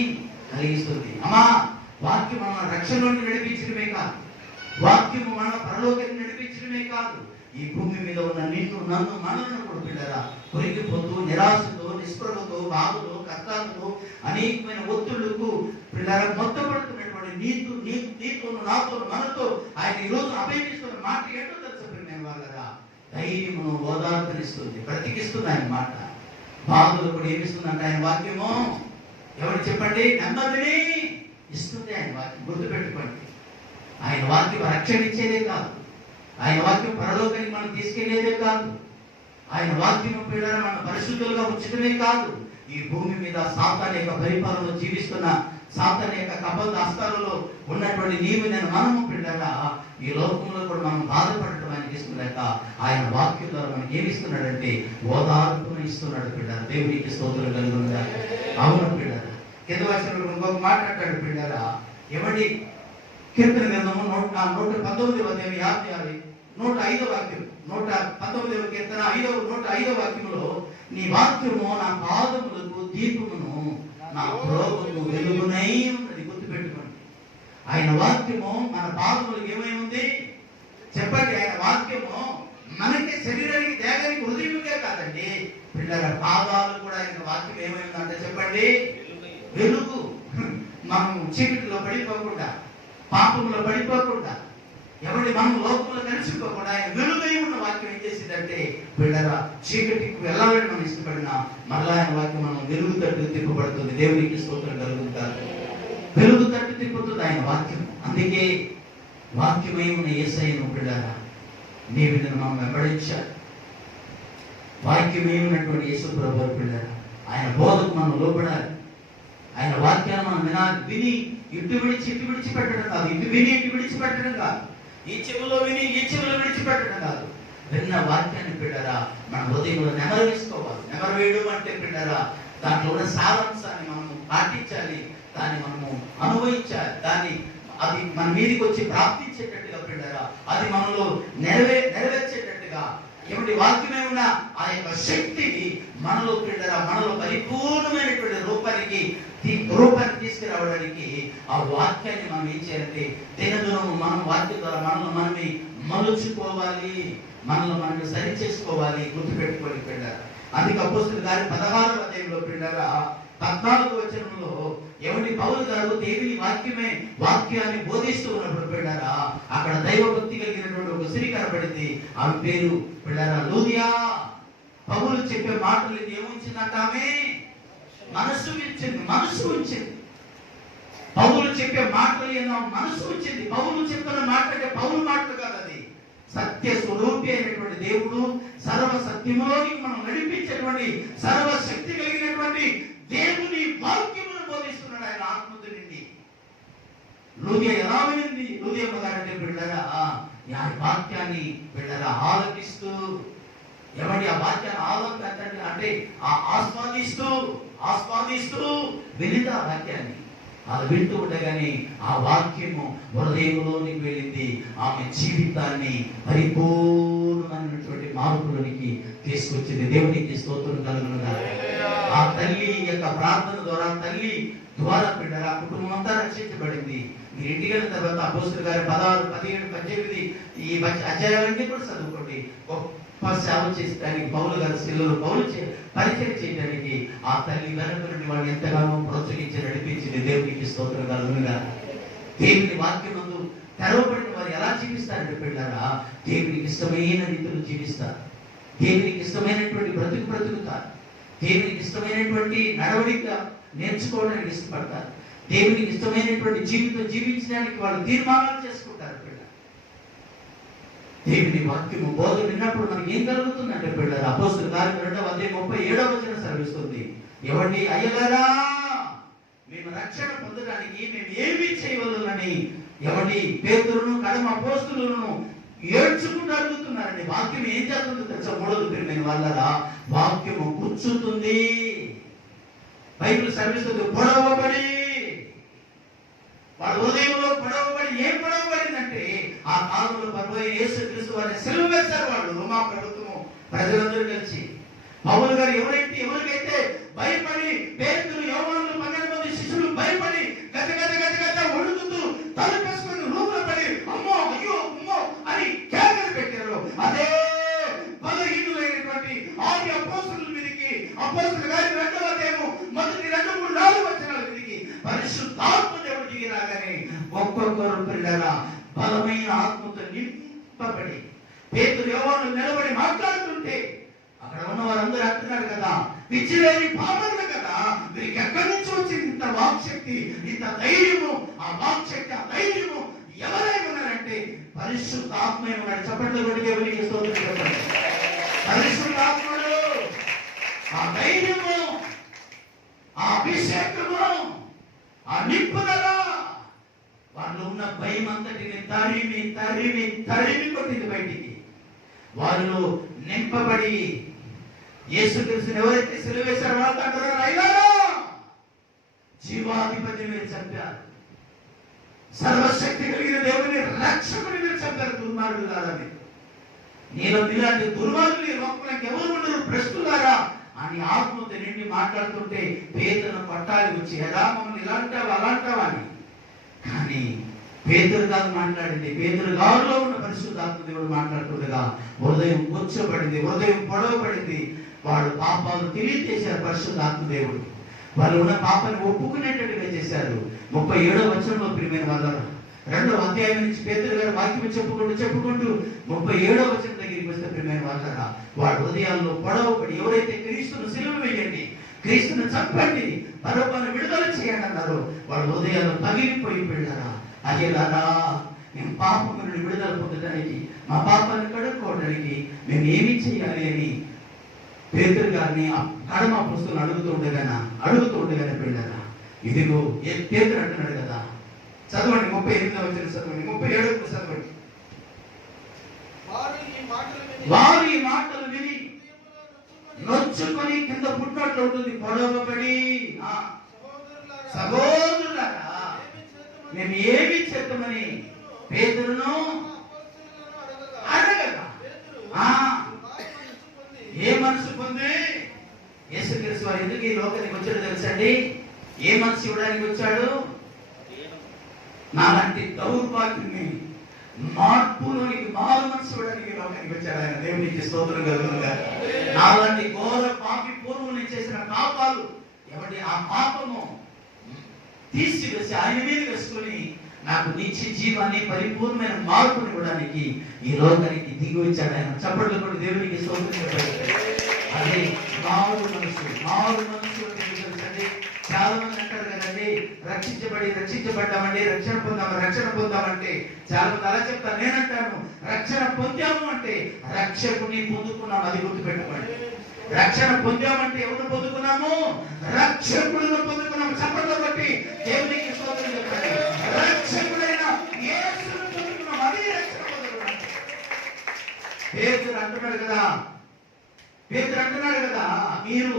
కలిగిస్తుంది. అమ్మా, వాక్యం మన రక్షణలోకి నడిపించడమే కాదు, వాక్యము మన పరలోకానికి నడిపించడమే కాదు, ఈ భూమి మీద ఉన్న నిన్ను నన్ను మనలను కూడా పిల్లరా కొరిగిపోతూ నిరాశతో నిస్పృహతో బాధతో కష్టాలతో అనేకమైన ఒత్తిళ్లకు పిల్లరా మొత్తపడుతున్నటువంటి నీతో నాతో మనతో ఆయన ఈరోజు అభయమిస్తున్న మాట ఏంటో తెలుసు నేను వాళ్ళరా, ధైర్యమును ఓదార్పునిస్తుంది, బ్రతికిస్తుంది ఆయన మాట. బాధలు కూడా ఏమిస్తుందంటే ఆయన వాక్యము, ఎవరు చెప్పండి, నెమ్మదిని ఇస్తుంది ఆయన వాక్యం. గుర్తుపెట్టుకోండి, ఆయన వాక్యం రక్షణ ఇచ్చేదే కాదు, ఆయన వాక్యం పరలోకానికి మనం తీసుకెళ్లేదే కాదు, ఆయన వాక్యం పీడన మన పరిశుద్ధులుగా ఉంచడమే కాదు, ఈ భూమి మీద సాతాను యొక్క పరిపాలనలో జీవిస్తున్న సాతాను యొక్క కబద్ధ హస్తాలలో ఉన్నటువంటి నీవు నేను మనము పీడన ఈ లోకంలో కూడా మనం బాధపడటం ఆయనకి ఇస్తున్నాక ఆయన వాక్యం ద్వారా మనకి ఏమిస్తున్నాడంటే ఓదార్పును ఇస్తున్నాడు పీడన. దేవునికి స్తోత్రం కలుగుతుందా? అవును పీడన. కింద వచ్చినప్పుడు ఇంకొక మాట్లాడతాడు పీడన, ఏమండి, కీర్తన గ్రంథము 119 105 వాక్యం, 119 కీర్తన 105 వాక్యంలో, నీ వాక్యము నా పాదములకు దీపమును నా త్రోవకు వెలుగునై ఉన్నది. గుర్తుపెట్టుకోండి, ఆయన వాక్యము మన పాదములకు ఏమై ఉంది చెప్పండి. ఆయన వాక్యము మనకి శరీరానికి దేహానికి హృదయముకే కాదండి పిల్లల పాదాలు కూడా ఆయన వాక్యం ఏమై ఉందంటే చెప్పండి, వెలుగు. మనం చీకటిలో పడిపోకుండా, పాపంలో పడిపోకుండా, ఎవరి మనం లోకంలో కలిసిపోకుండా ఆయన వెలుగై ఉన్న వాక్యం ఏం చేసిందంటే పిల్లరా చీకటికి వెళ్ళాలని మనం ఇష్టపడినా మళ్ళా ఆయన వాక్యం మనం వెలుగు తట్టు తిప్పబడుతుంది. దేవునికి స్తోత్రం కలుగుతారు. వెలుగు తట్టు తిప్పుతుంది ఆయన వాక్యం. అందుకే వాక్యమై ఉన్న యేసయ్యను పిల్లరా నీవు మనం వెంబడించాలి. వాక్యమై ఉన్నటువంటి యేసు ప్రభువు పిల్లరా ఆయన బోధకు మనం లోపడాలి. ఆయన వాక్యాన్ని మనం వినాలి. విని ఇటు విడిచిపెట్టడం కాదు, ఇటు విని ఇటు విడిచిపెట్టడం కాదు, ఈ చెవులో విని ఈ చెవులో విడిచిపెట్టడం కాదు. విన్న వాక్యాన్ని పిల్లరా మన హృదయంలో నెమరవేసుకోవాలి. నెమరవేయడం అంటే పిల్లరా దాంట్లో ఉన్న సారాంశాన్ని మనము పాటించాలి, దాన్ని మనము అనుభవించాలి, దాన్ని అది మన మీదికి వచ్చి ప్రాప్తించేటట్టుగా పిల్లరా అది మనలో నెరవేర్చేటట్టుగా ఏమిటి వాక్యమే ఉన్న ఆ యొక్క శక్తి మనలో పిల్లరా మనలో పరిపూర్ణమైనటువంటి రూపాన్ని తీసుకురావడానికి ఆ వాక్యాన్ని మనం ఏం చేయాలంటే దినదినము మనం వాక్యం ద్వారా మనల్ని మలుచుకోవాలి, మనల్ని సరి చేసుకోవాలి. గుర్తుపెట్టుకోవాలి పిల్లరా. అందుకే అపోస్తలుల కార్యం 16వ అధ్యాయంలో పిల్లరా 14వ వచనంలో ఏమంటే పౌలు గారు దేవుని వాక్యాన్ని బోధిస్తూ ఉన్నప్పుడు పిల్లరా అక్కడ దైవభక్తి కలిగినటువంటి ఒక స్త్రీ కనబడింది. ఆమె పేరు పిల్లరా లూదియా. పౌలు చెప్పే మాటలు ఏముంచిందంట, ఆమె మనసు ఉంచింది. పౌలు చెప్పే మాటలు ఏమో మనసు ఉంచింది. పౌలు చెప్తున్న మాట అంటే పౌలు మాటలు కాదు, అది సత్య స్వరూపి అయినటువంటి దేవుడు సర్వ సత్యములోనికి మనం నడిపించేటువంటి సర్వశక్తి కలిగినటువంటి దేవుని వాక్యమును బోధిస్తున్నాడు ఆయన ఆత్మతో నిండి. లూదియా ఎలా వినింది? లూదియా గారంటే బిడ్డరా ఆ వాక్యాన్ని బిడ్డరా ఆలపిస్తూ ఏమండి ఆ వాక్యాన్ని అంటే ఆస్వాదిస్తూ వినింది ఆ వాక్యాన్ని. అది వింటూ ఉండగానే ఆ వాక్యము హృదయంలోనికి వెళ్ళింది. ఆమె జీవితాన్ని పరిపూర్ణమైనటువంటి మార్పులోనికి తీసుకొచ్చింది. దేవునికి స్తోత్రం కలుగునుగాక. ఆ తల్లి యొక్క ప్రార్థన ద్వారా తల్లి ద్వారా బిడ్డరా కుటుంబం అంతా రక్షించబడింది. మీరు ఇంటికి వెళ్ళిన తర్వాత అపోస్తలుల కార్యం 16, 17, 18 ఈ అధ్యాయాలన్నీ కూడా చదువుకోండి. గొప్ప సేవ చేసడానికి పౌలు గారు శిలువలో పరిచయం చేయడానికి ఆ తల్లి వెనక నుండి వాళ్ళు ఎంతగానో ప్రోత్సహించి నడిపించింది. దేవునికి స్తోత్రం కలుగునుగాక. దేవుని వాక్యమందు తెరవబడిన వారు ఎలా జీవిస్తారంటే పిల్లరా దేవునికి ఇష్టమైన రీతిలో జీవిస్తారు. దేవునికి ఇష్టమైనటువంటి బ్రతుకుతారు. దేవునికి ఇష్టమైనటువంటి నడవడిక నేర్చుకోవడానికి ఇష్టపడతారు. దేవునికి ఇష్టమైనటువంటి జీవితం జీవించడానికి వాళ్ళు తీర్మానాలు చేసుకుంటారు. పిల్ల దేవుని వాక్యము బోధ విన్నప్పుడు మనకి ఏం కలుగుతుందంటే పిల్లలు అపోస్తలుల కార్యం 2వ అధ్యాయం 37వ వచనం సెలవిస్తుంది. ఎవరిని అయ్యగారా మేము రక్షణ పొందడానికి మేము ఏమి చేయవలనని ఎవరిని పేతురును కడమ అపోస్తలులను ఏడ్చుకుంటూ అడుగుతున్నారండి. వాక్యం ఏం చేస్తుందో తెలుసా? మూడోది ప్రియమైన వాళ్ళరా, వాక్యము కూర్చుతుంది. బైబిల్ సర్వీస్తుంది పొడవబడి, వాడు ఉదయంలో పొడవబడి. ఏం పొడవబడిందంటే ఆ కాలంలో ప్రభువైన యేసుక్రీస్తు వారిని సిలువ వేశారు వాళ్ళు, రోమా ప్రభుత్వము ప్రజలందరూ కలిసి. పౌలు గారు ఎవరికైతే భయపడి, పేతురు, యోహాను 12 మంది శిష్యులు భయపడి గజ గజ గజ గజ వణుకుతూ తలుపేసుకొని రూములో పడి అమ్మో అయ్యో అమ్మో అని కేకలు పెట్టారు, అదే బలహీనులైనటువంటి ఆది అపోస్తలుల మీదకి, అపోస్తలుల గారి 2వ అధ్యాయము మొదటి 2, 3, 4 వచనాల మీదకి పరిశుద్ధాత్మ దేవుడు దిగి రాగానే ఒక్కొక్కరు పిల్లరా బలమైన ఆత్మతో నింపబడి పేతురు, యోహాను నిలబడి మాట్లాడుతుంటే అక్కడ ఉన్న వారందరూ అంటున్నారు కదా, పిచ్చిలేని పాపరులు కదా, వీరికి ఎక్కడి నుంచి వచ్చింది ఇంత వాక్శక్తి, ఇంత ధైర్యము? ఆ వాక్శక్తి, ఆ ధైర్యము ఎవరై ఉన్నారంటే పరిశుద్ధాత్మ ఉన్నాడు. చప్పట్లు కొట్టి దేవునికి స్తోత్రం చెప్పండి. పరిశుద్ధాత్ముడు, ఆ ధైర్యము, ఆ అభిషేకము, ఆ నింపుదల, వాళ్ళు ఉన్న భయం అంతటిని తరిమి తరిమి తరిమి కొట్టింది బయటికి. వాళ్ళు నింపబడి యేసుక్రీస్తుని ఎవరైతే సిలువ వేశారో వాళ్ళు అంటారు, అయ్యారా జీవాధిపతి మీరు చంపారు, సర్వశక్తి కలిగిన దేవుని రక్షకుని మీరు చంపారు, దుర్మార్గులారా. నేను ఇలాంటి దుర్మార్గులు ఈ లోకంలోకి ఎవరు ఉండరు భ్రష్టులారా అని ఆత్మతో నిండి మాట్లాడుతుంటే పేతురును పట్టాలి వచ్చి, ఎలా మమ్మల్ని ఇలా అంటావా అలా అంటావా అని. కానీ పేతురు కాదు మాట్లాడింది, పేతురు గారిలో ఉన్న పరిశుద్ధాత్మ దేవుడు మాట్లాడుతుండగా హృదయం కూర్చోబడింది, హృదయం పొడవబడింది. వాడు పాపాలు తెలియజేశారు పరిశుద్ధాత్మ దేవుడు. వాళ్ళు ఉన్న పాపాన్ని ఒప్పుకునేటట్టుగా చేశారు. 37వ వచనంలో ప్రియమైన వాళ్ళ 2వ అధ్యాయం నుంచి పేతురు గారు వాక్యం చెప్పుకుంటూ 37వ వచనం దగ్గరికి వస్తే ప్రియమైన వాళ్ళ వాడు హృదయాల్లో పొడవబడి, ఎవరైతే క్రీస్తును సిలువ వేయండి, క్రీస్తును చంపండి, బరబ్బను విడుదల చేయండి అన్నారు, వాళ్ళ హృదయాల్లో పగిలిపోయి వెళ్ళారా. అయ్యలారా, మేము పాపం నుండి విడుదల పొందడానికి, మా పాపాన్ని కడుక్కోవడానికి మేము ఏమి చేయాలి అని పేతురు గారిని కడమ పుస్తకం అడుగుతూ ఉండగానే వెళ్ళారా. ఇదిగో పేతురు అంటున్నాడు కదా, చదవండి 38వ వచనం చదవండి, 37వ చదవండి. వారు ఈ మాటలు విని నొచ్చుకొని కింద పుట్టినట్లు ఉంటుంది, పొడవబడి, సహోదరులారా మేము ఏమి చేద్దామని పేతురును అడగగా ఏ మనసు పొంది యేసుక్రీస్తు వారు ఎందుకు ఈ లోకానికి వచ్చాడో తెలుసండి? ఏ మనసు ఇవ్వడానికి వచ్చాడు? నాలాంటి దౌర్భాగ్యుని మార్పులోనికి మారు మనసు ఇవ్వడానికి ఈ లోకానికి వచ్చాడు ఆయన. దేవునికి స్తోత్రం కలుగునుగా. నాలాంటి ఘోర పాపి పూర్వం చేసిన పాపాలు ఎవరి ఆ పాపము తీసివేసి ఆయన మీద వేసుకొని నాకు నిత్య జీవాన్ని, పరిపూర్ణమైన మార్పుని ఇవ్వడానికి ఈ లోకానికి దిగి వచ్చాడు ఆయన. చప్పట్లు కొట్టి దేవునికి స్తోత్రం చెప్పాడు. అదే మారు మనసు. అంటే తెలుసండి, చాలా మంది అంటారు కదండి, రక్షించబడ్డామండి, రక్షణ పొందామంటే చాలా మంది అలా చెప్తారు. నేనంటాను, రక్షణ పొందాము అంటే రక్షకుని పొందుకున్నాము, అది గుర్తుపెట్టుకోండి. రక్షణ పొందామంటే ఎవరు పొందుకున్నాము? రక్షకులను పొందుకున్నాము. చప్పట్లు కొట్టి దేవునికి స్తోత్రం చెప్పండి. రక్షకుడైన యేసును పొందుకున్నాం, అది రక్షణ పొందుకున్నాం. పేతురు అంటున్నాడు కదా, మీరు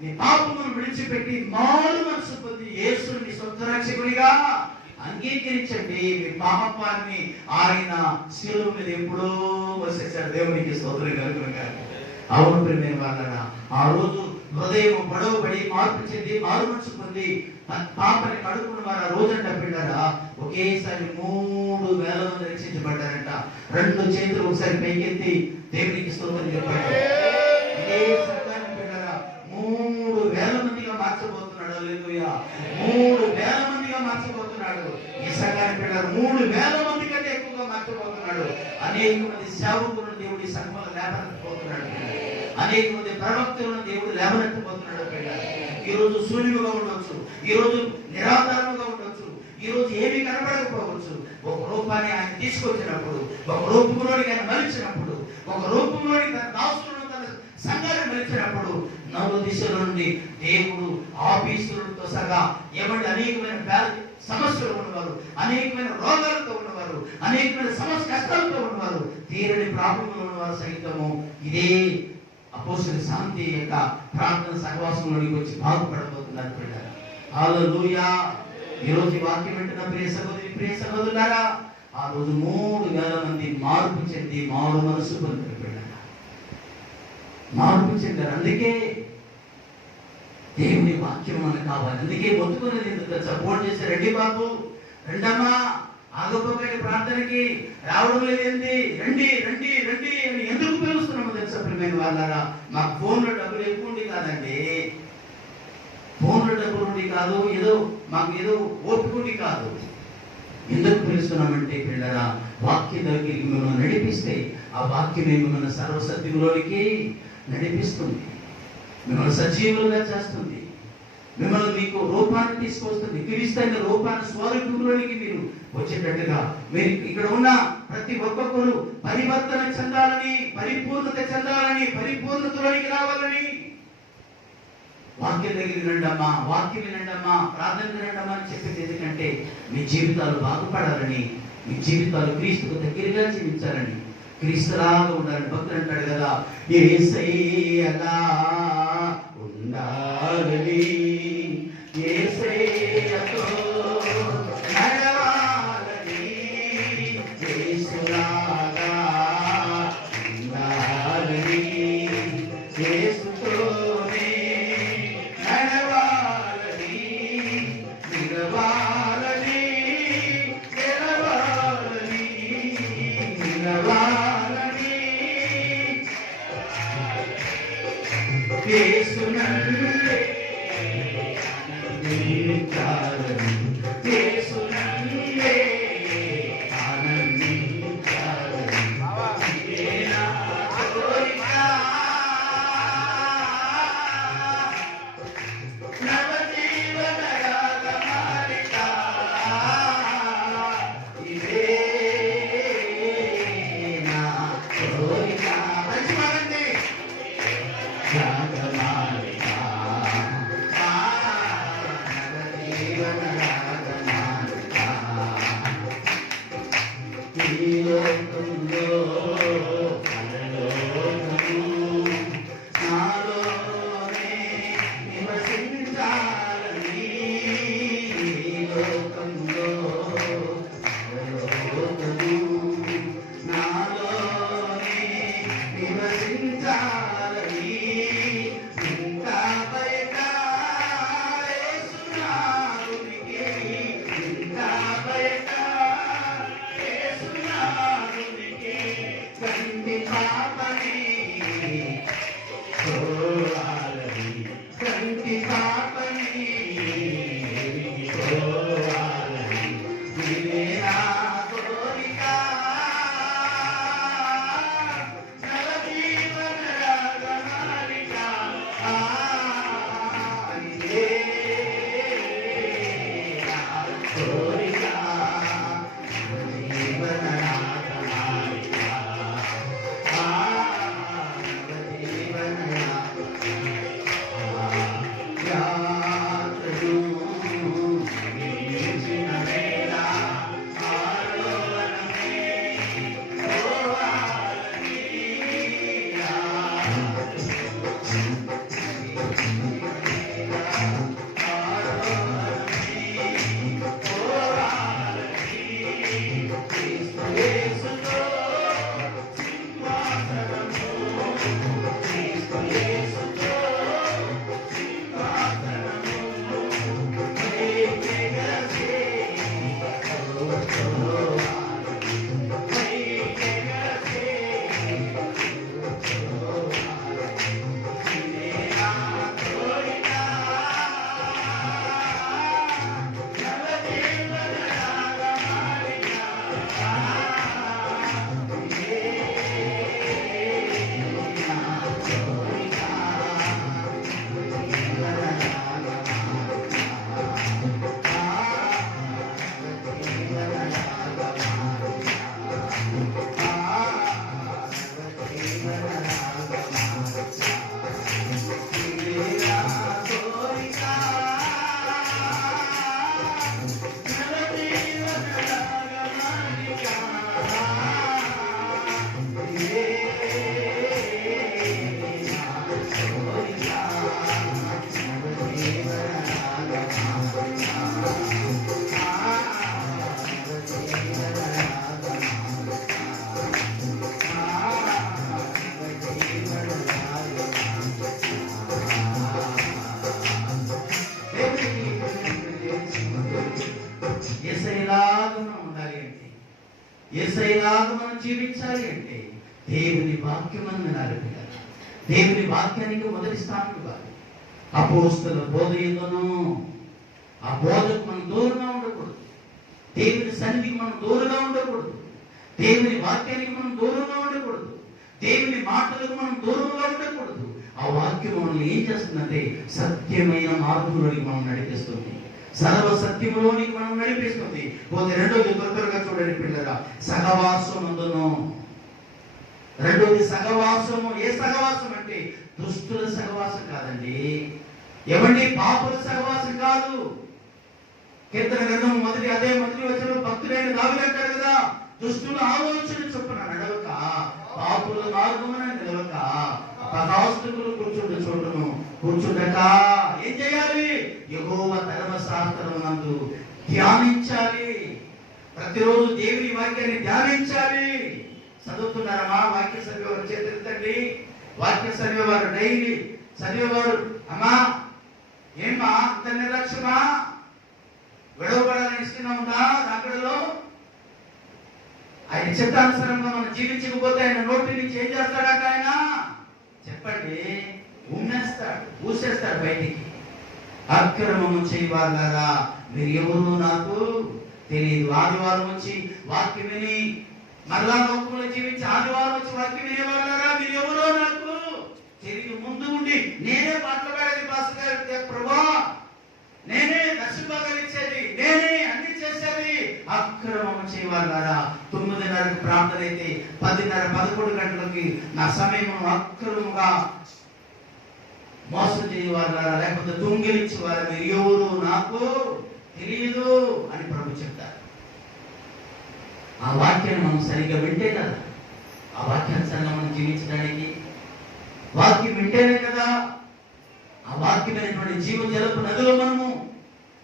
మీ పాపమును విడిచిపెట్టి మారు మనసు పొంది యేసుని సొంత రక్షకుడిగా అంగీకరించండి. మీ పాపాన్ని ఆయన శిలువ మీద ఎప్పుడో వచ్చేసాడు. దేవునికి స్తోత్రం కలుగునుగాక. అవును ప్రియమైన వాళ్ళరా, ఆ రోజు హృదయం పొడవబడి మార్పు చెంది మారు మనసు పొంది పాపని కడుక్కున్న వారు ఆ రోజంట పిల్లరా ఒకేసారి 3,000 మంది రక్షించబడ్డారంట. 2 చేతులు ఒకసారి పైకెత్తి దేవునికి స్తోత్రం చెప్పాడు. ఇదే సత్యాన్ని పిల్లరా 3,000 మందిగా మార్చబోతున్నాడు. హల్లెలూయా. 3,000 మందిగా మార్చబోతున్నాడు. ఈ సంఘాన్ని పిల్లలు 3,000 మంది కంటే ఎక్కువగా మార్చబోతున్నాడు. అనేక మంది సేవకులను దేవుడి సంఘంలో లేపనెత్తబోతున్నాడు. అనేక మంది ప్రవక్తలను దేవుడు లేవనెత్తబోతున్నాడు. ఈ రోజు శూన్యముగా ఉండవచ్చు, ఈ రోజు నిరాధారముగా ఉండవచ్చు, ఈ రోజు ఏమీ కనబడకపోవచ్చు. ఒక రూపాన్ని ఆయన తీసుకొచ్చినప్పుడు, ఒక రూపంలోనికి ఆయన మలిచినప్పుడు, ఒక రూపంలోని తన దాసులను తన సంఘాన్ని మలిచినప్పుడు నలు దిశల నుండి దేవుడు ఆఫీసులతో సగా ఏమంటే అనేకమైన సమస్యలు ఉన్నవారు, అనేకమైన రోగాలతో ఉన్నవారు, ఉన్నవారు, అనేకమైన సమస్య కష్టాలతో ఉన్నవారు, తీరని ప్రాబ్లంలో ఉన్నవారు సైతము ఇదే అపోస్తలుల శాంతి యొక్క ప్రార్థన సహవాసంలోకి వచ్చి బాగుపడబోతున్నారు పిల్లలు. హల్లెలూయా. ఈ రోజు వాక్యం వింటున్న ప్రియ సహోదరులారా, ఆ రోజు 3,000 మంది మార్పు చెంది మారు మనసు పొందారు పిల్లలు, మార్పు చెందారు. అందుకే దేవుని వాక్యం మనకు కావాలి. అందుకే మొత్తుకునేది ఎందుకు సపోర్ట్ చేస్తే, రండి బాబు, రండమ్మా, ఆగపోకండి, ప్రార్థనకి రావడం లేదేంటి, రండి రండి రండి అని ఎందుకు పిలుస్తున్నామో తెలుసా ప్రియమైన వాళ్ళారా? మాకు ఫోన్లో డబ్బులు ఎక్కువ ఉండి కాదండి, ఫోన్లో డబ్బులు ఉండి కాదు, ఏదో మాకు ఏదో ఓపుకుండి కాదు. ఎందుకు పిలుస్తున్నామంటే పిల్లరా, వాక్యం దగ్గరికి మిమ్మల్ని నడిపిస్తే ఆ వాక్యమే మిమ్మల్ని సర్వసత్యంలోనికి నడిపిస్తుంది, మిమ్మల్ని సజీవులుగా చేస్తుంది, మిమ్మల్ని మీకు రూపాన్ని తీసుకొస్తుంది. క్రీస్తైన రూపాన్ని స్వరూపంలోనికి మీరు వచ్చేటట్టుగా, మీరు ఇక్కడ ఉన్న ప్రతి ఒక్కొక్కరు పరివర్తన చెందాలని, పరిపూర్ణత చెందాలని, పరిపూర్ణతలోనికి రావాలని. వాక్యం దగ్గరికి రండమ్మా, వాక్యం వినండమ్మా, ప్రార్థన వినండమ్మా అని చెప్పేది ఎందుకంటే మీ జీవితాలు బాగుపడాలని, మీ జీవితాలు క్రీస్తుకు దగ్గరగా జీవించాలని, క్రీస్తులాగా ఉండాలని. భక్తులు అంటాడు కదా, యేసయ్యలా ఉండాలని, యేసయ్యతో నడవాలని, యేసులాగా ఉండాలని, యేసుతోనే నడవాలని, నిలవాలని, గెలవాలని, నిలవాలని, యేసునందే ఆనందించాలని, యేసునందే ఆనందించాలని, ఇదే నా కోరిక. నవజీవన రాగమాలిక, ఇదే నా కోరిక. మంచి మాటండి. రాగమాలిక, నవజీవన రాగమాలిక, ఈ లోకంలో పరలోకము నాలోనే నివసించాలని, ఈ లోకంలో పరలోకము నాలోనే నివసించాలని, ఇంకా బయట యేసునాథునికి, ఇంకా బయట యేసునాథునికి కంటి పాపని చూడాలని, కంటి పాపని చూడాలని, ఇదే నా కోరిక. నవజీవన రాగమాలిక, ఇదే నా కోరిక. నవజీవన రాగమాలిక, నవజీవన రాగమాలిక. యేసయ్యలాగా మనం జీవించాలి అంటే దేవుని వాక్యం వినాలి పిల్లలు. దేవుని వాక్యానికి మొదటి స్థానం ఇవ్వాలి. అపోస్తలుల బోధ ఏందనో ఆ బోధకు మనం దూరంగా ఉండకూడదు. దేవుని సన్నిధికి మనం దూరంగా ఉండకూడదు. దేవుని వాక్యానికి మనం దూరంగా ఉండకూడదు. దేవుని మాటలకు మనం దూరంగా ఉండకూడదు. ఆ వాక్యం మనల్ని ఏం చేస్తుందంటే సత్యమైన మార్గంలోనికి మనం నడిపిస్తుంది. సర్వ సత్యములోనికి మనం నడిపిస్తుంది. పోతే రెండోది త్వరగా చూడండి పిల్లరా, సహవాసం అందును. రెండోది సహవాసము. ఏ సహవాసం అంటే దుష్టుల సహవాసం కాదండి. ఎవండి పాపుల సహవాసం కాదు. కీర్తన గ్రంథం మొదటి వచనం భక్తుడైన దావీదు అంటారు కదా, దుష్టుల ఆలోచన చొప్పున నడవక పాపుల మార్గమున నిలవక పరాస్తులు కూర్చుండే చోటును కూర్చుండక ఏం చేయాలి? యెహోవా ధర్మశాస్త్రమునందు ధ్యానించాలి. ప్రతిరోజు దేవుని వాక్యాన్ని ధ్యానించాలి. చదువుతున్నారమ్మా? వాక్య చదివేవారు చేతులెత్తండి. వాక్య చదివేవారు డైలీ చదివేవారు అమ్మా ఏమ్మా అంత నిర్లక్ష్యమా? విడవబడాలని ఇష్టంగా ఉందా? రాకడలో ఆయన చిత్తానుసారంగా మనం జీవించకపోతే ఆయన నోటి నుంచి ఏం చేస్తాడట? ఆయన చెప్పండి, ఉమ్మేస్తాడు, ఊసేస్తాడు బయటికి. అక్రమము చేయవాళ్ళారా మీరు ఎవరు నాకు తెలియదు. ఆదివారం వచ్చి వాక్యం విని మరలా లోకంలో జీవించి ఆదివారం వచ్చి వాక్యం వినేవాళ్ళారా మీరు ఎవరో నాకు తెలియదు. ముందు ఉండి నేనే మాట్లాడేది భాస్కర్ ప్రభా, నేనే దర్శింపగలిచేది, నేనే అన్ని చేసేది. అక్రమం చేయవాళ్ళారా 9:30కి ప్రార్థన అయితే 10:30 11 గంటలకి నా సమయం అక్రమంగా మోసం చేయవాళ్ళారా లేకపోతే దొంగిలించే వారు మీరు ఎవరు నాకు తెలియదు అని ప్రభు చెప్తారు. ఆ వాక్యాన్ని మనం సరిగ్గా వింటే కదా ఆ వాక్యానుసారంగా మనం జీవించడానికి. వాక్యం వింటేనే కదా ఆ వాక్యమైనటువంటి జీవ జలపు నదిలో మనము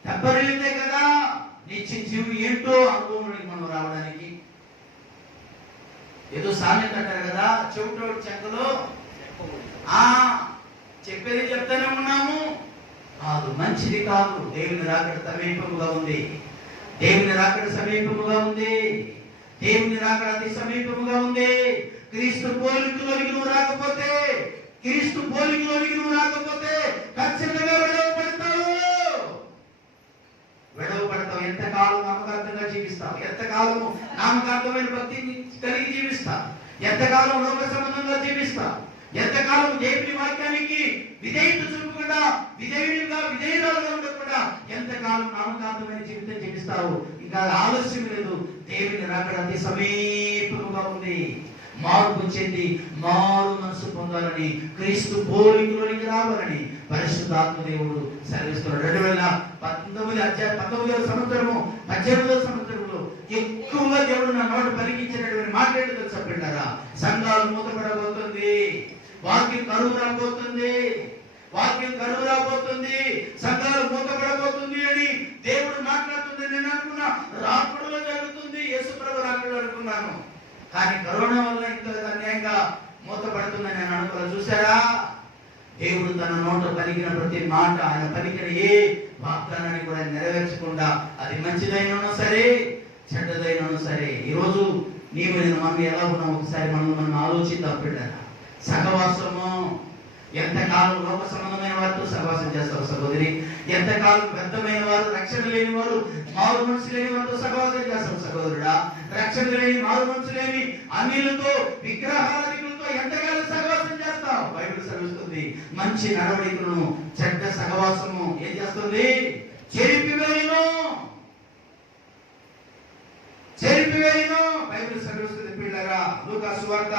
తెప్పరిల్లితే కదా నిత్య జీవుడు ఏంటో అనుభవంలోకి మనం రావడానికి. ఏదో సామెత అంటారు కదా, చెవిటోడు చెక్కలో చెప్పేది చెప్తానే ఉన్నాము కాదు, మంచిది కాదు. దేవుని రాకడ సమీపముగా ఉంది. దేవుని రాకడ సమీపముగా ఉంది. దేవుని రాకడ అతి సమీపముగా ఉంది. క్రీస్తు పోలికలోనికి నువ్వు రాకపోతే, క్రీస్తు పోలికలోనికి నువ్వు రాకపోతే ఖచ్చితంగా విడవబడతావు. ఎంతకాలం నామకార్థంగా జీవిస్తావు? ఎంతకాలము నామకార్థమైన భక్తిని కలిగి జీవిస్తావు? ఎంతకాలం లోక సంబంధంగా జీవిస్తావు? ఎంతకాలం దేవుని వాక్యానికి విధేయత చూపకుండా విధేయురాలుగా ఉండకుండా ఎంతకాలం నామకార్థమైన జీవితం జీవిస్తావు? ఇంకా ఆలస్యం లేదు. దేవుని రాకడ అతి సమీపంగా ఉంది. మార్పు చెంది మారు మనసు పొందాలని, క్రీస్తు పోలికలోనికి రావాలని పరిశుద్ధాత్మ దేవుడు సెలవిస్తున్నాడు. 2019వ సంవత్సరము 18వ సంవత్సరంలో ఎక్కువగా దేవుడు నా నోట పలికించినటువంటి మాట ఏంటో తెలుసా పిల్లరా? సంఘాలు మూతపడబోతుంది, వాక్యం కరువు రాబోతుంది, వాక్యం కరువు రాబోతుంది, సంఘాలు మూతపడబోతుంది అని దేవుడు మాట్లాడుతుంది. నేను అనుకున్నా రాకడలో జరుగుతుంది, యేసుప్రభు రాకడలో అనుకున్నాను. కానీ కరోనా వల్ల ఇంత అన్యాయంగా మూతపడుతుందని నేను అనుకోవాలి. చూసారా? దేవుడు తన నోట పలికిన ప్రతి మాట, ఆయన పలికిన ఏ వాగ్దానాన్ని కూడా నెరవేర్చకుండా, అది మంచిదైనా సరే చెడ్డదైనా సరే, ఈరోజు నీవు నేను మనం ఎలా ఉన్నాం ఒకసారి మనం ఆలోచిద్దాం బిడ్డరా. సహవాసము ఎంతకాలం లోక సంబంధమైన వారితో సహవాసం చేస్తారు సహోదరి? ఎంతకాలం వ్యర్థమైన వారు, రక్షణ లేని వారు, మారు మనసు లేని వారితో సహవాసం చేస్తారు సహోదరుడా? రక్షణ లేని, మారు మనసు లేని అన్యులతో, విగ్రహాలతో ఎంతకాలం సహవాసం చేస్తావు? బైబిల్ సెలవిస్తుంది మంచి నడవడికలను చెడ్డ సహవాసము ఏం చేస్తుంది? చెరిపివేయును. బైబిల్ సెలవిస్తుంది పిల్లరా. లూకా సువార్త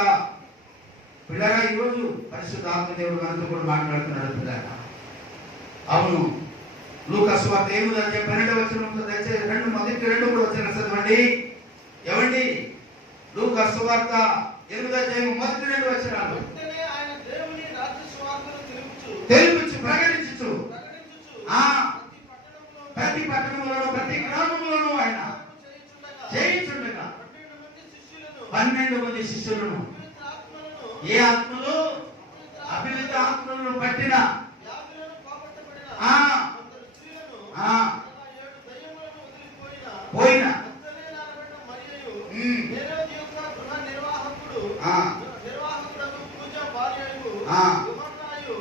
పిల్లరా, ఈరోజు పరిశుద్ధాత్మ దేవుడు మనతో కూడా మాట్లాడుతున్నాడు పిల్లరా. అవును, లూకా సువార్త 8:12 వచనం మొదటి 2 కూడా వచ్చిన చదవండి. ఏమండి? లూకా సువార్త 8 మొదటి 2 వచనాలు. తెలుపుచు ప్రకటించుచు ప్రతి పట్టణంలోను ప్రతి గ్రామంలోను ఆయన చేయించుండగా 12 మంది శిష్యులను, ఏ ఆత్మలు? అభివృద్ధ ఆత్మలను పట్టిన పోయిన ఆ. యోహన్నాయు,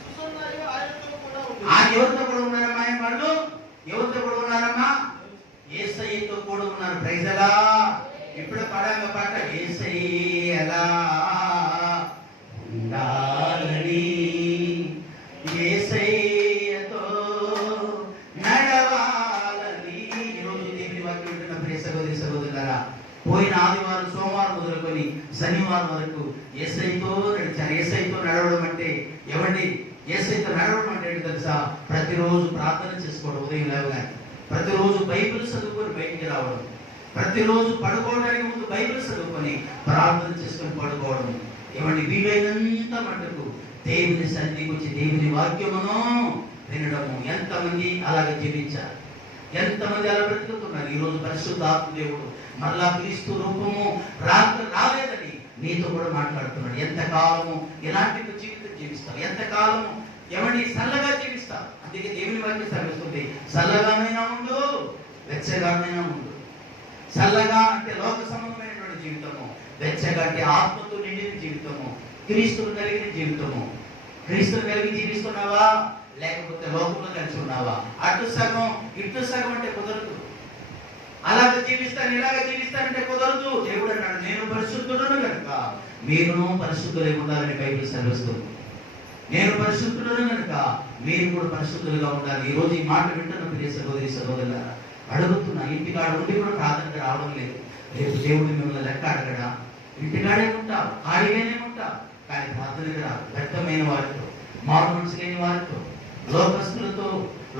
సుసన్నాయు ఆయనతో కూడా ఉంది. ఎవరితో కూడా ఉన్నారమ్మా ఆయన వాళ్ళు? ఎవరితో కూడా ఉన్నారమ్మా? యేసయ్యతో కూడా ఉన్నారు. ప్రైజ్ ఎలా? ఇప్పుడు పాడాలి పాట, యేసయ్యలా ఉండాలని, యేసయ్యతో నడవాలని. ఈరోజు దేవుని వాక్యం వింటున్న ప్రియ సహోదరి సహోదరులారా, పోయిన ఆదివారం సోమవారం మొదలుకొని శనివారం వరకు యేసయ్యతో నడిచారు. యేసయ్యతో నడవడం అంటే ఏమండి? యేసయ్యతో నడవడం అంటే ఏంటి తెలుసా? ప్రతిరోజు ప్రార్థన చేసుకోవడం, ఉదయం లేవగానే ప్రతిరోజు బైబిల్ చదువుకొని బయటికి రావడం, ప్రతిరోజు పడుకోవడానికి ముందు బైబిల్ చదువుకొని ప్రార్థన చేసుకొని పడుకోవడం. ఏమండి? వీలైనంత మటుకు దేవుని సన్నిధికి వచ్చి దేవుని వాక్యమును వినడము. ఎంతమంది అలాగే జీవించారు? ఎంతమంది అలా బ్రతుకుతున్నారు? ఈరోజు పరిశుద్ధాత్మ దేవుడు మరలా క్రీస్తు రూపము రాలేదని నీతో కూడా మాట్లాడుతున్నాడు. ఎంతకాలము ఇలాంటి జీవితం జీవిస్తావు? ఎంతకాలము ఏమండి చల్లగా జీవిస్తావు? అందుకే దేవుని వాక్యం సెలవిస్తుంది, చల్లగానైనా ఉండు, వెచ్చగానైనా ఉండు. చల్లగా అంటే లోక సంబంధమైనటువంటి జీవితము, వెచ్చగా అంటే ఆత్మతో నిండిన జీవితము, క్రీస్తును కలిగిన జీవితము. క్రీస్తును కలిగి జీవిస్తున్నావా? లేకపోతే లోకంలో కలిసి ఉన్నావా? అటు సగం ఇటు సగం అంటే కుదరదు. అలాగ జీవిస్తాను ఇలాగ జీవిస్తానంటే కుదరదు. దేవుడు అన్నాడు, నేను పరిశుద్ధుడను కనుక మీరును పరిశుద్ధులై ఉండాలని బైబిల్ సెలవిస్తుంది. నేను పరిశుద్ధుడను కనుక మీరు కూడా పరిశుద్ధులుగా ఉండాలి. ఈ రోజు ఈ మాట వింటున్న ప్రియ సహోదరి సహోదరులారా, అడుగుతున్నా, ఇంటికాడ ఉండి కూడా ప్రార్థనకు రావడం లేదు. రేపు దేవుడు మిమ్మల్ని లెక్క అడగడా? ఇంటికాడే ఉంటావు, ఖాళీగానే ఉంటావు, కానీ ప్రార్థనకు రాదు. వ్యర్థమైన వారితో, మారు మనసు లేని వారితో, లోకస్తులతో,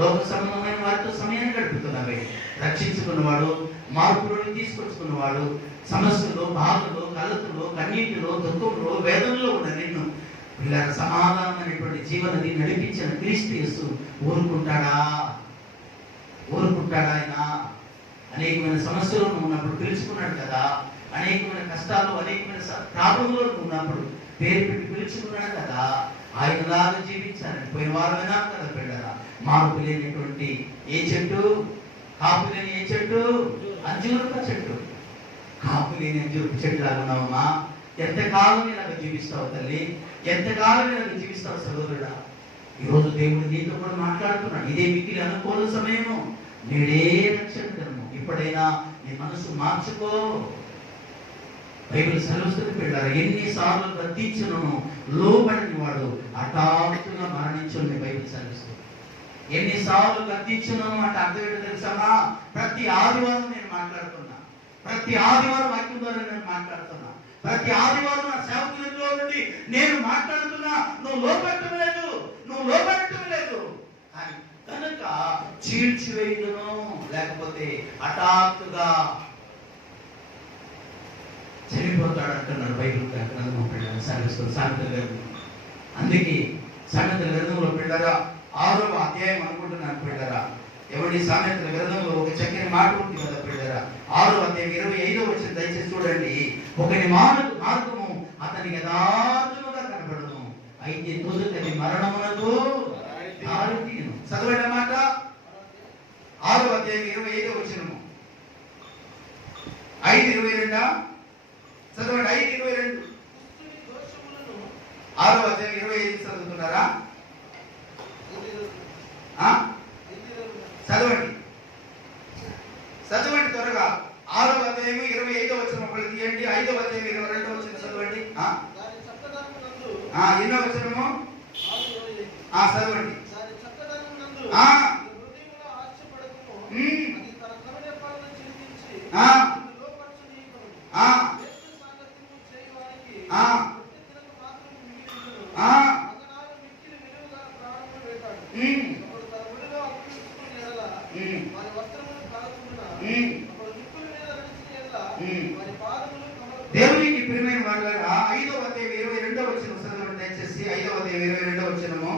లోక సంబంధమైన వారితో సమయాన్ని గడుపుతున్నావే. రక్షించుకున్నవాడు, మార్పులను తీసుకొచ్చుకున్నవాడు, సమస్యలు, బాధలు, కలతలు, కన్నీటిలో, దుఃఖంలో, వేదనలో ఉన్న నిన్ను ఇలా సమాధానమైనటువంటి జీవనది నడిపించిన క్రీస్తు యేసు ఊరుకుంటాడా? ఊరుకుంటాడా ఆయన? అనేకమైన సమస్యలు ఉన్నప్పుడు పిలుచుకున్నాడు కదా, అనేకమైన కష్టాలు, అనేకమైన ప్రాబ్లంలో ఉన్నప్పుడు పేరు పెట్టి పిలుచుకున్నాడు కదా. ఆయనలాగా జీవించాలని పోయిన వారమైనా కదా పిల్లరా. మార్పు లేనటువంటి ఏ చెట్టు? కాపు లేని ఏ చెట్టు? అంజూరపు చెట్టు. కాపు లేని అంజూరపు చెట్టు లాగా ఉన్నావమ్మా. ఎంతకాలం ఇలాగ జీవిస్తావు తల్లి? ఎంతకాలం ఇలాగ జీవిస్తావు సహోదరుడా? ఈరోజు దేవుడు నీతో కూడా మాట్లాడుతున్నాడు. ఇదే మిక్కిలి అనుకూల సమయము, నేడే రక్షణ దినము. ఇప్పుడైనా నీ మనసు మార్చుకో. బైబిల్ సెలవుస్తుంది పిల్లలు, ఎన్నిసార్లు గద్దించును లోబడిన వాడు హఠాత్తుగా మరణించుని బైబిల్ సెలవుస్తుంది. ఎన్నిసార్లు గద్దించును అంటే అర్థం ఏంటో తెలుసా? ప్రతి ఆదివారం నేను మాట్లాడుతున్నా, ప్రతి ఆదివారం వాక్యం ద్వారా నేను మాట్లాడుతున్నా, ప్రతి ఆదివారం నా సేవకులలో నుండి నేను మాట్లాడుతున్నా. నువ్వు లోపడటం లేదు, నువ్వు లోపడటం లేదు. కనుక చీల్చివేయును, లేకపోతే హఠాత్తుగా చనిపోతాడు అంటున్నాడు బైబిల్ గ్రంథం పిల్లలు సెలవిస్తుంది, సామెతల గ్రంథం. అందుకే సామెతల గ్రంథంలో పిల్లరా 6వ అధ్యాయం అనుకుంటున్నాను పిల్లరా. ఎవరి సామెతల గ్రంథంలో ఒక చక్కని మాట ఉంది కదా పిల్లరా. 6వ అధ్యాయం 25వ వచనం దయచేసి చూడండి. ఒకని మార్గము అతనికి యథార్థముగా కనబడును, అయితే తుదకని మరణమునకు దారి తీయును. చదవండి అన్నమాట. 6వ అధ్యాయం 25వ వచనము, 5:22 చదవండి. 5:22 6వ అధ్యాయం 25 చదువుతున్నారా? చదవండి, చదవండి త్వరగా. 6వ అధ్యాయం 25వ వచనం ఒకటి తీయండి. 5వ అధ్యాయం 22వ వచనం చదవండి. ఎన్నో వచనము? చదవండి. దేవునికి ప్రియమైన వారులారా, 5వ అధ్యాయం 22వ వచనం చదవండి దయచేసి. 5వ అధ్యాయం 22వ వచనము.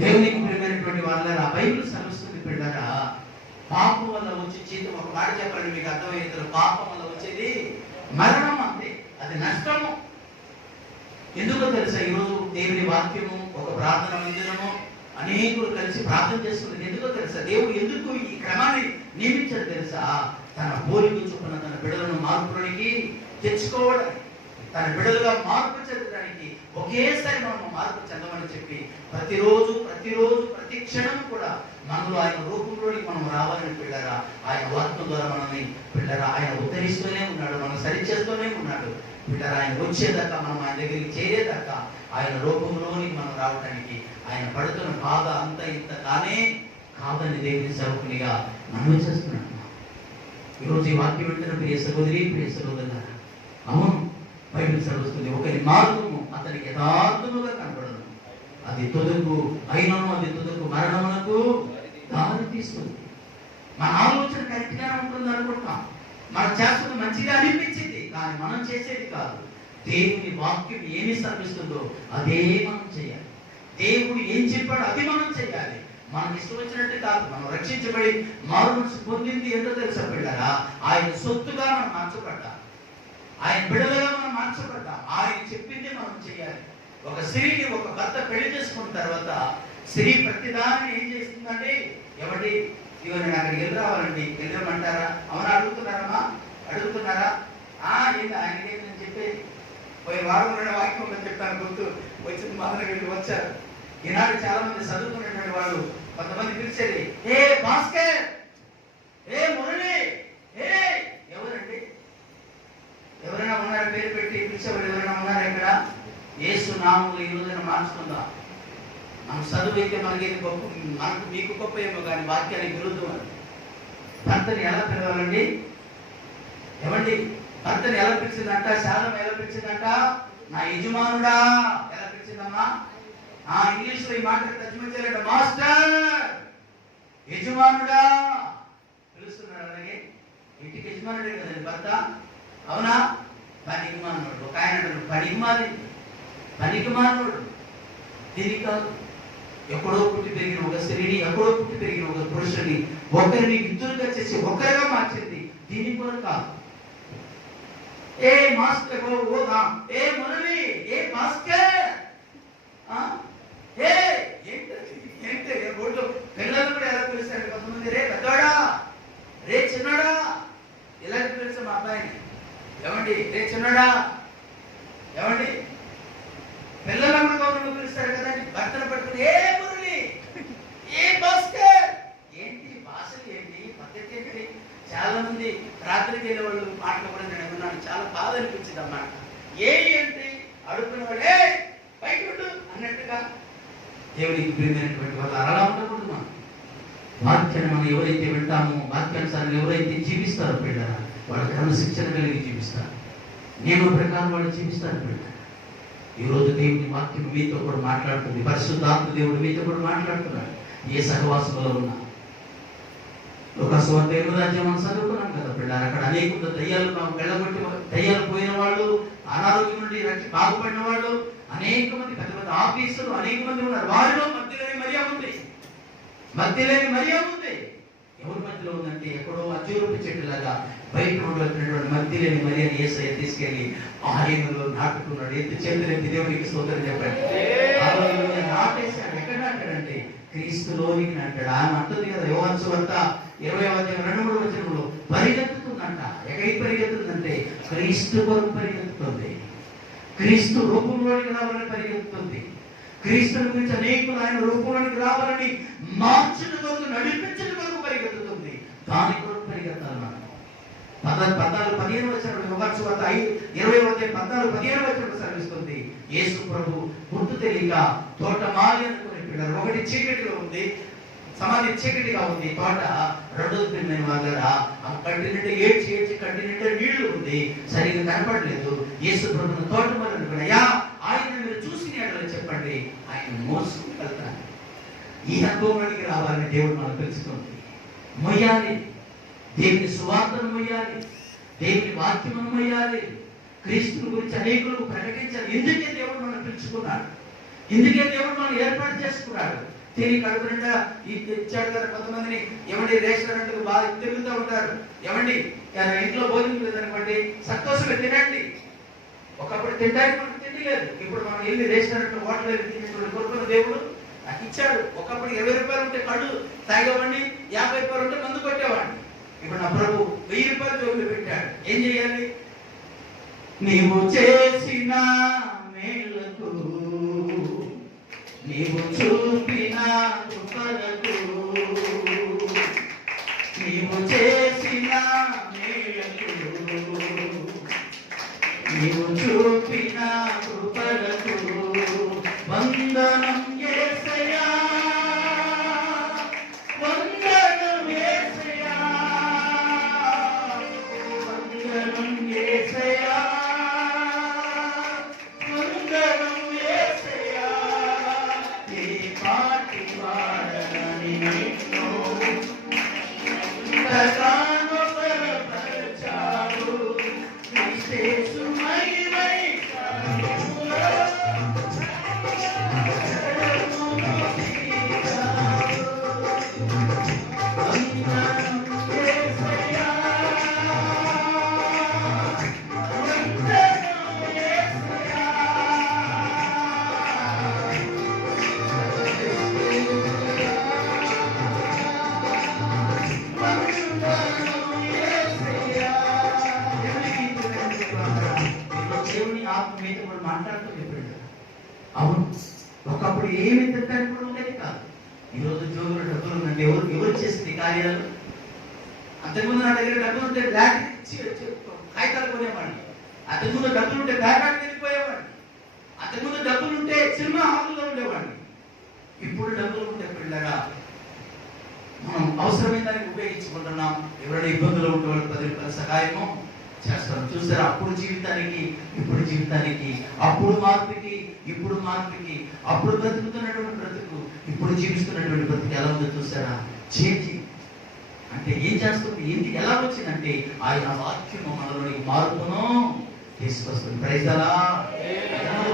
దేవునికి ప్రియమైనటువంటి వాళ్ళారా, బైబిల్ సెలవిస్తుంది పిల్లరా, పాపం వల్ల వచ్చే జీతం, ఒక మాట చెప్పండి మీకు అర్థమయ్యేది, పాపం వల్ల వచ్చేది మరణం, అంతే, అది నష్టము. ఎందుకో తెలుసా? ఈరోజు దేవుని వాక్యము, ఒక ప్రార్థన మందిరము, అనేకులు కలిసి ప్రార్థన చేస్తుంది. ఎందుకో తెలుసా? దేవుడు ఎందుకు ఈ క్రమాన్ని నియమించారు? ఇచ్చాడు తెలుసా? తన పోలిక చొప్పున తన బిడ్డలను మార్పులోనికి తెచ్చుకోవడానికి, తన బిడ్డలుగా మార్పు చెందడానికి, ఒకేసారి మనం మార్పు చెందమని చెప్పి ప్రతిరోజు ప్రతి క్షణం కూడా మనలో ఆయన రూపంలోనికి మనం రావాలని పిల్లరా, ఆయన వాక్యం ద్వారా మనల్ని పిల్లరా ఆయన ఉద్ధరిస్తూనే ఉన్నాడు, మనం సరిచేస్తూనే ఉన్నాడు పిల్లరా. ఆయన వచ్చేదాకా, మనం ఆయన దగ్గరికి చేరేదాకా, ఆయన రూపంలోనికి మనం రావడానికి ఆయన పడుతున్న బాధ అంత ఇంత కానే కాదని దేవుని సేవకునిగా మనం చేస్తున్నాడు. ఈరోజు ఈ వాక్యం వింటున్న ప్రియ సహోదరి, ప్రియ సహోదరులారా, అవును, బైబిల్ చదువుతుంది, ఒకరి మార్గము అతనికి యథార్థముగా కనబడదు, అది తుదకు అయినను అది తుదకు మరణమునకు దారి తీస్తుంది. మన ఆలోచన కరెక్ట్గా ఉంటుంది అనుకుంటాం, మనం చేస్తుంది మంచిగా అనిపించింది, కానీ మనం చేసేది కాదు. దేవుని వాక్యం ఏమి శ్రమిస్తుందో అదే మనం చేయాలి. దేవుడు ఏం చెప్పాడో అది మనం చేయాలి. మనకి ఇష్టం వచ్చినట్టు కాదు. మనం రక్షించబడి మారు మనసు పొందింది ఏంటో తెలుసా పిల్లరా? ఆయన సొత్తుగా మనం మార్చబడ్డాం, ఆయన బిడ్డలుగా మనం మార్చబడ్డాం. ఆయన చెప్పింది మనం చేయాలి. ఒక స్త్రీని ఒక భర్త పెళ్లి చేసుకున్న తర్వాత స్త్రీ ప్రతిదాన్ని ఏం చేస్తుందండి? ఎవరి ఇవన్నీ అక్కడికి వెళ్ళి రావాలండి, వెళ్ళమంటారా? అవునా? అడుగుతున్నారమ్మా, అడుగుతున్నారా? ఏంటి ఆయనకి నేను చెప్పేది పోయి వారం 2 వాక్యంలో చెప్పాను, గుర్తు వచ్చింది. మొదలు వీళ్ళు వచ్చారు. ఈనాడు చాలా మంది చదువుకున్నటువంటి వాళ్ళు కొంతమంది పిలిచేది, ఏ భాస్కర్, ఏ మురళి, ఏ ఎవరండి? ఎవరైనా ఉన్నారా? పేరు పెట్టి పిలిచేవాళ్ళు ఎవరైనా ఉన్నారా ఇక్కడ? యేసు నామములో ఈ రోజున మార్చుకుందాం. మనం చదువు అయితే మనకి గొప్ప, మనకు మీకు గొప్ప ఏమో కానీ వాక్యానికి విరుద్ధం. అని భర్తని ఎలా పిలవాలండి? ఏమండి, భర్తని ఎలా పిలిచిందంట? శాలం ఎలా పిలిచిందంట? నా యజమానుడా. ఎలా పిలిచిందమ్మా? ఇంగ్లీష్ లో ఈ మాట తర్జుమా చేయాలంట, మాస్టర్, యజమానుడా పిలుస్తున్నాడు. అలాగే ఇంటికి యజమానుడే కదండి భర్త, అవునా? పనికిమానుడు. ఒక ఆయన పనికిమానుడు దీనికి కాదు. ఎక్కడో పుట్టి పెరిగిన ఒక స్త్రీని, ఎక్కడో పుట్టి పెరిగిన ఒక పురుషుని ఒకరిని ఇద్దరుగా చేసి ఒకరిగా మార్చింది దీని కూడా కాదు. ఏ మాస్టర్, ఏ మురళి, ఏ భాస్కర్, ఏంటి రోడ్లు పిల్లలు కూడా ఎలా పిలుస్తారు కొంతమంది? రే పెద్దవాడా, రే చిన్నడా, ఇలాంటి పిలుస్తాం మా అబ్బాయిని. ఏమండి, రే చిన్నడా, ఏమండి, పిల్లలందరూ గౌరవంగా పిలుస్తారు కదండి. భర్తను పట్టుకుని ఏ మురళి, ఏ భాస్కర్, ఏంటి భాషలు, ఏంటి పద్ధతి ఏంటి? చాలా మంది రాత్రికి వెళ్ళే వాళ్ళు మాటలు కూడా నేను విన్నాను, చాలా బాధ అనిపించింది అన్నమాట. ఏంటి అడుగుతున్నవాడు ఏ బయట ఉండు అన్నట్టుగా. దేవునికి ప్రియమైనటువంటి వాళ్ళు అలా ఉండకూడదు. మనం వాక్యాన్ని మనం ఎవరైతే వింటామో, వాక్యానుసారం ఎవరైతే జీవిస్తారో పిల్లరా, వాళ్ళ క్రమశిక్షణ కలిగి జీవిస్తారు, నియమ ప్రకారం వాళ్ళు జీవిస్తారు పిల్లరా. ఈరోజు దేవుని వాక్యం మీతో కూడా మాట్లాడుతుంది, పరిశుద్ధాత్మ దేవుడు మీతో కూడా మాట్లాడుతున్నాడు. ఏ సహవాసంలో ఉన్నా లోకస్వార్థ 8వ అధ్యాయం మనం చదువుకున్నాం కదా పిల్లలు. అక్కడ అనేక దయ్యాలు వెళ్ళగొట్టి, దయ్యాలు పోయిన వాళ్ళు, అనారోగ్యం నుండి బాగుపడిన వాళ్ళు, అనేక మంది పెద్ద పెద్ద ఆఫీసులు అనేక మంది ఉన్నారు. వారిలో మధ్యలోని మరియా ఉంది. మధ్యలోని మరియా ఉంది. ఎవరి మధ్యలో ఉందంటే ఎక్కడో అజ్జూరపు చెట్టులాగా బయట ఉండవలసినటువంటి మధ్యలోని మరియాని యేసయ్య తీసుకెళ్లి ఆయనలో నాటుకున్నాడు. చేతులెత్తి దేవునికి స్తోత్రం చెప్పండి. నాటేశాడు. ఎక్కడ నాటాడంటే క్రీస్తులోనికి నాటాడు. ఆయన అంటుంది కదా యోహాను సువార్త 20వ అధ్యాయం 2-3 వచనంలో, పరిగెత్తుతుందంట. ఎక్కడికి పరిగెత్తుందంటే క్రీస్తు కొరకు పరిగెత్తుతుంది. క్రీస్తు రూపంలోనికి రావాలని పరిగెత్తుతుంది. క్రీస్తుని గురించి అనేకులు ఆయన రూపంలోనికి రావాలని మార్చుట కొరకు, నడిపించడం కొరకు పరిగెత్తుతుంది. దాని కొరకు పరిగెత్తాలి మనం. 14-15 వచనంలో యోహాను సువార్త 20వ అధ్యాయం 14-15 వచనంలో సెలవిస్తుంది, యేసు ప్రభు గుర్తు తెలియక తోటమాలి అనుకునే పిల్లలు, ఒకటి చీకటిలో ఉంది, సమాధి చీకటిగా ఉంది తోట. రెండోది పిల్లల దగ్గర ఆ కట్టి నిండా ఏడ్చి కట్టి నిండా నీళ్లు ఉంది, సరిగ్గా కనపడలేదు. యేసు ప్రభుని తోటమాలి అనుకున్నాయా, ఆయన మీరు చూసి చెప్పండి, ఆయన మోసుకుని వెళ్తాను. ఈ అనుభవంలోనికి రావాలని దేవుడు మనకు తెలుసుకుంది. మొయ్యాలి, దేవుని సువార్తను మొయ్యాలి, దేవుని వాక్యమును మొయ్యాలి, క్రీస్తుని గురించి అనేకులకు ప్రకటించాలి. ఎందుకే దేవుడు మనం పిలుచుకున్నాడు, ఎందుకే దేవుడు మనం ఏర్పాటు చేసుకున్నాడు. తిరిగి కడుపునిండా ఇచ్చాడు కదా. కొంతమందిని ఏమండి రెస్టారెంట్ బాగా తిరుగుతూ ఉంటారు. ఏమండి ఇంట్లో భోజనం లేదనుకోండి, సంతోషంగా తినండి. ఒకప్పుడు తినడానికి మనకు తిండి లేదు. ఇప్పుడు మనం వెళ్ళి రెస్టారెంట్ హోటల్ తినేటువంటి కొడుకున్న దేవుడు నాకు ఇచ్చాడు. ఒకప్పుడు 20 రూపాయలు ఉంటే కళ్ళు తాగేవాడిని, 50 రూపాయలు ఉంటే మందు కొట్టేవాడిని. జోబులు పెట్టాడు. ఏం చేయాలి? నీవు చేసిన మేలుకు, నీవు చూపిన కృపలకు, నీవు చేసిన మేలుకు, నీవు చూపిన కృపలకు వందనం యేసయ్యా, వందనం యేసయ్యా, వందనం యేసయ్యా, వందనం యేసయ్యా. ఏ పాటి వాడని నిన్ను ఎంతగానో బలపరచావు, క్రీస్తు మహిమై దేవుని ఆత్మ మీద కూడా మాట్లాడుతూ చెప్పాడు. అవును, ఒకప్పుడు ఏమి తింటానికి కూడా ఉండేది కాదు. ఈరోజు జోగులు డబ్బులు ఉందంటే ఎవరు చేసింది కార్యాలు? అంతకుముందు నా దగ్గర డబ్బులు ఉంటే బ్లాక్ కాగితాలు కొనేవాడిని. అంతకుముందు డబ్బులు ఉంటే బ్లాక్ వెళ్ళిపోయేవాడిని. అంతకుముందు డబ్బులు ఉంటే సినిమా హాల్లో ఉండేవాడిని. ఇప్పుడు డబ్బులు ఉంటే పిల్లగా మనం అవసరమైన దానికి ఉపయోగించుకుంటున్నాం. ఎవరైనా ఇబ్బందులు ఉంటే వాళ్ళు 10 రూపాయల సహాయము చేస్తాం. చూసారా? అప్పుడు జీవితానికి ఇప్పుడు జీవితానికి, అప్పుడు మార్పుకి ఇప్పుడు మార్పుకి, అప్పుడు బ్రతుకుతున్నటువంటి బ్రతుకు ఇప్పుడు జీవిస్తున్నటువంటి బ్రతుకు ఎలా ఉందో చూసారా? చేంజ్ అంటే ఏం చేస్తుంది? ఏంటి ఎలా వచ్చిందంటే ఆయన వాక్యము మనలోని మార్పును తీసుకొస్తుంది. Praise the Lord.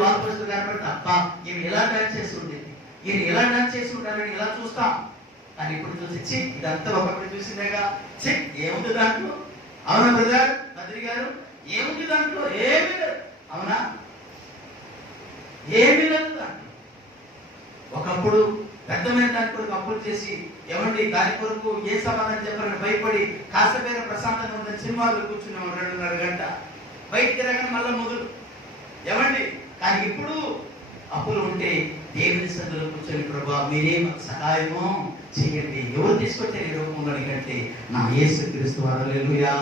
మార్పు వస్తుంది కాబట్టి అబ్బా ఈయన ఎలా డాన్స్ చేస్తుంది, ఈయన ఎలా డాన్స్ చేసుకుంటారని ఎలా చూస్తాం. కానీ ఇప్పుడు చూసి ఇదంతా ఒకప్పుడు చూసిందేగా, ఏముంది దాంట్లో? అవునా బ్రదర్ మంత్రి గారు? ఏముంది దాంట్లో? ఏమీ లేదు. అవునా? ఏమీ లేదు దాంట్లో. ఒకప్పుడు పెద్దమైన దాని కొరకు అప్పులు చేసి ఏమండి దాని కొరకు ఏ సమాధానం చెప్పాలని భయపడి కాసేపైన ప్రశాంతంగా ఉందని సినిమాలో కూర్చున్నాం 2.5 గంట. బయటికి రాగానే మళ్ళీ మొదలు ఏమండి. కానీ ఇప్పుడు అప్పులు ఉంటే దేవుని సన్నిధిలో కూర్చొని ప్రభా మీరేం సహాయమో చేయండి. ఎవరు తీసుకొచ్చారు ఈ రూపంలోని కంటే నా యేసుక్రీస్తు. హల్లెలూయా.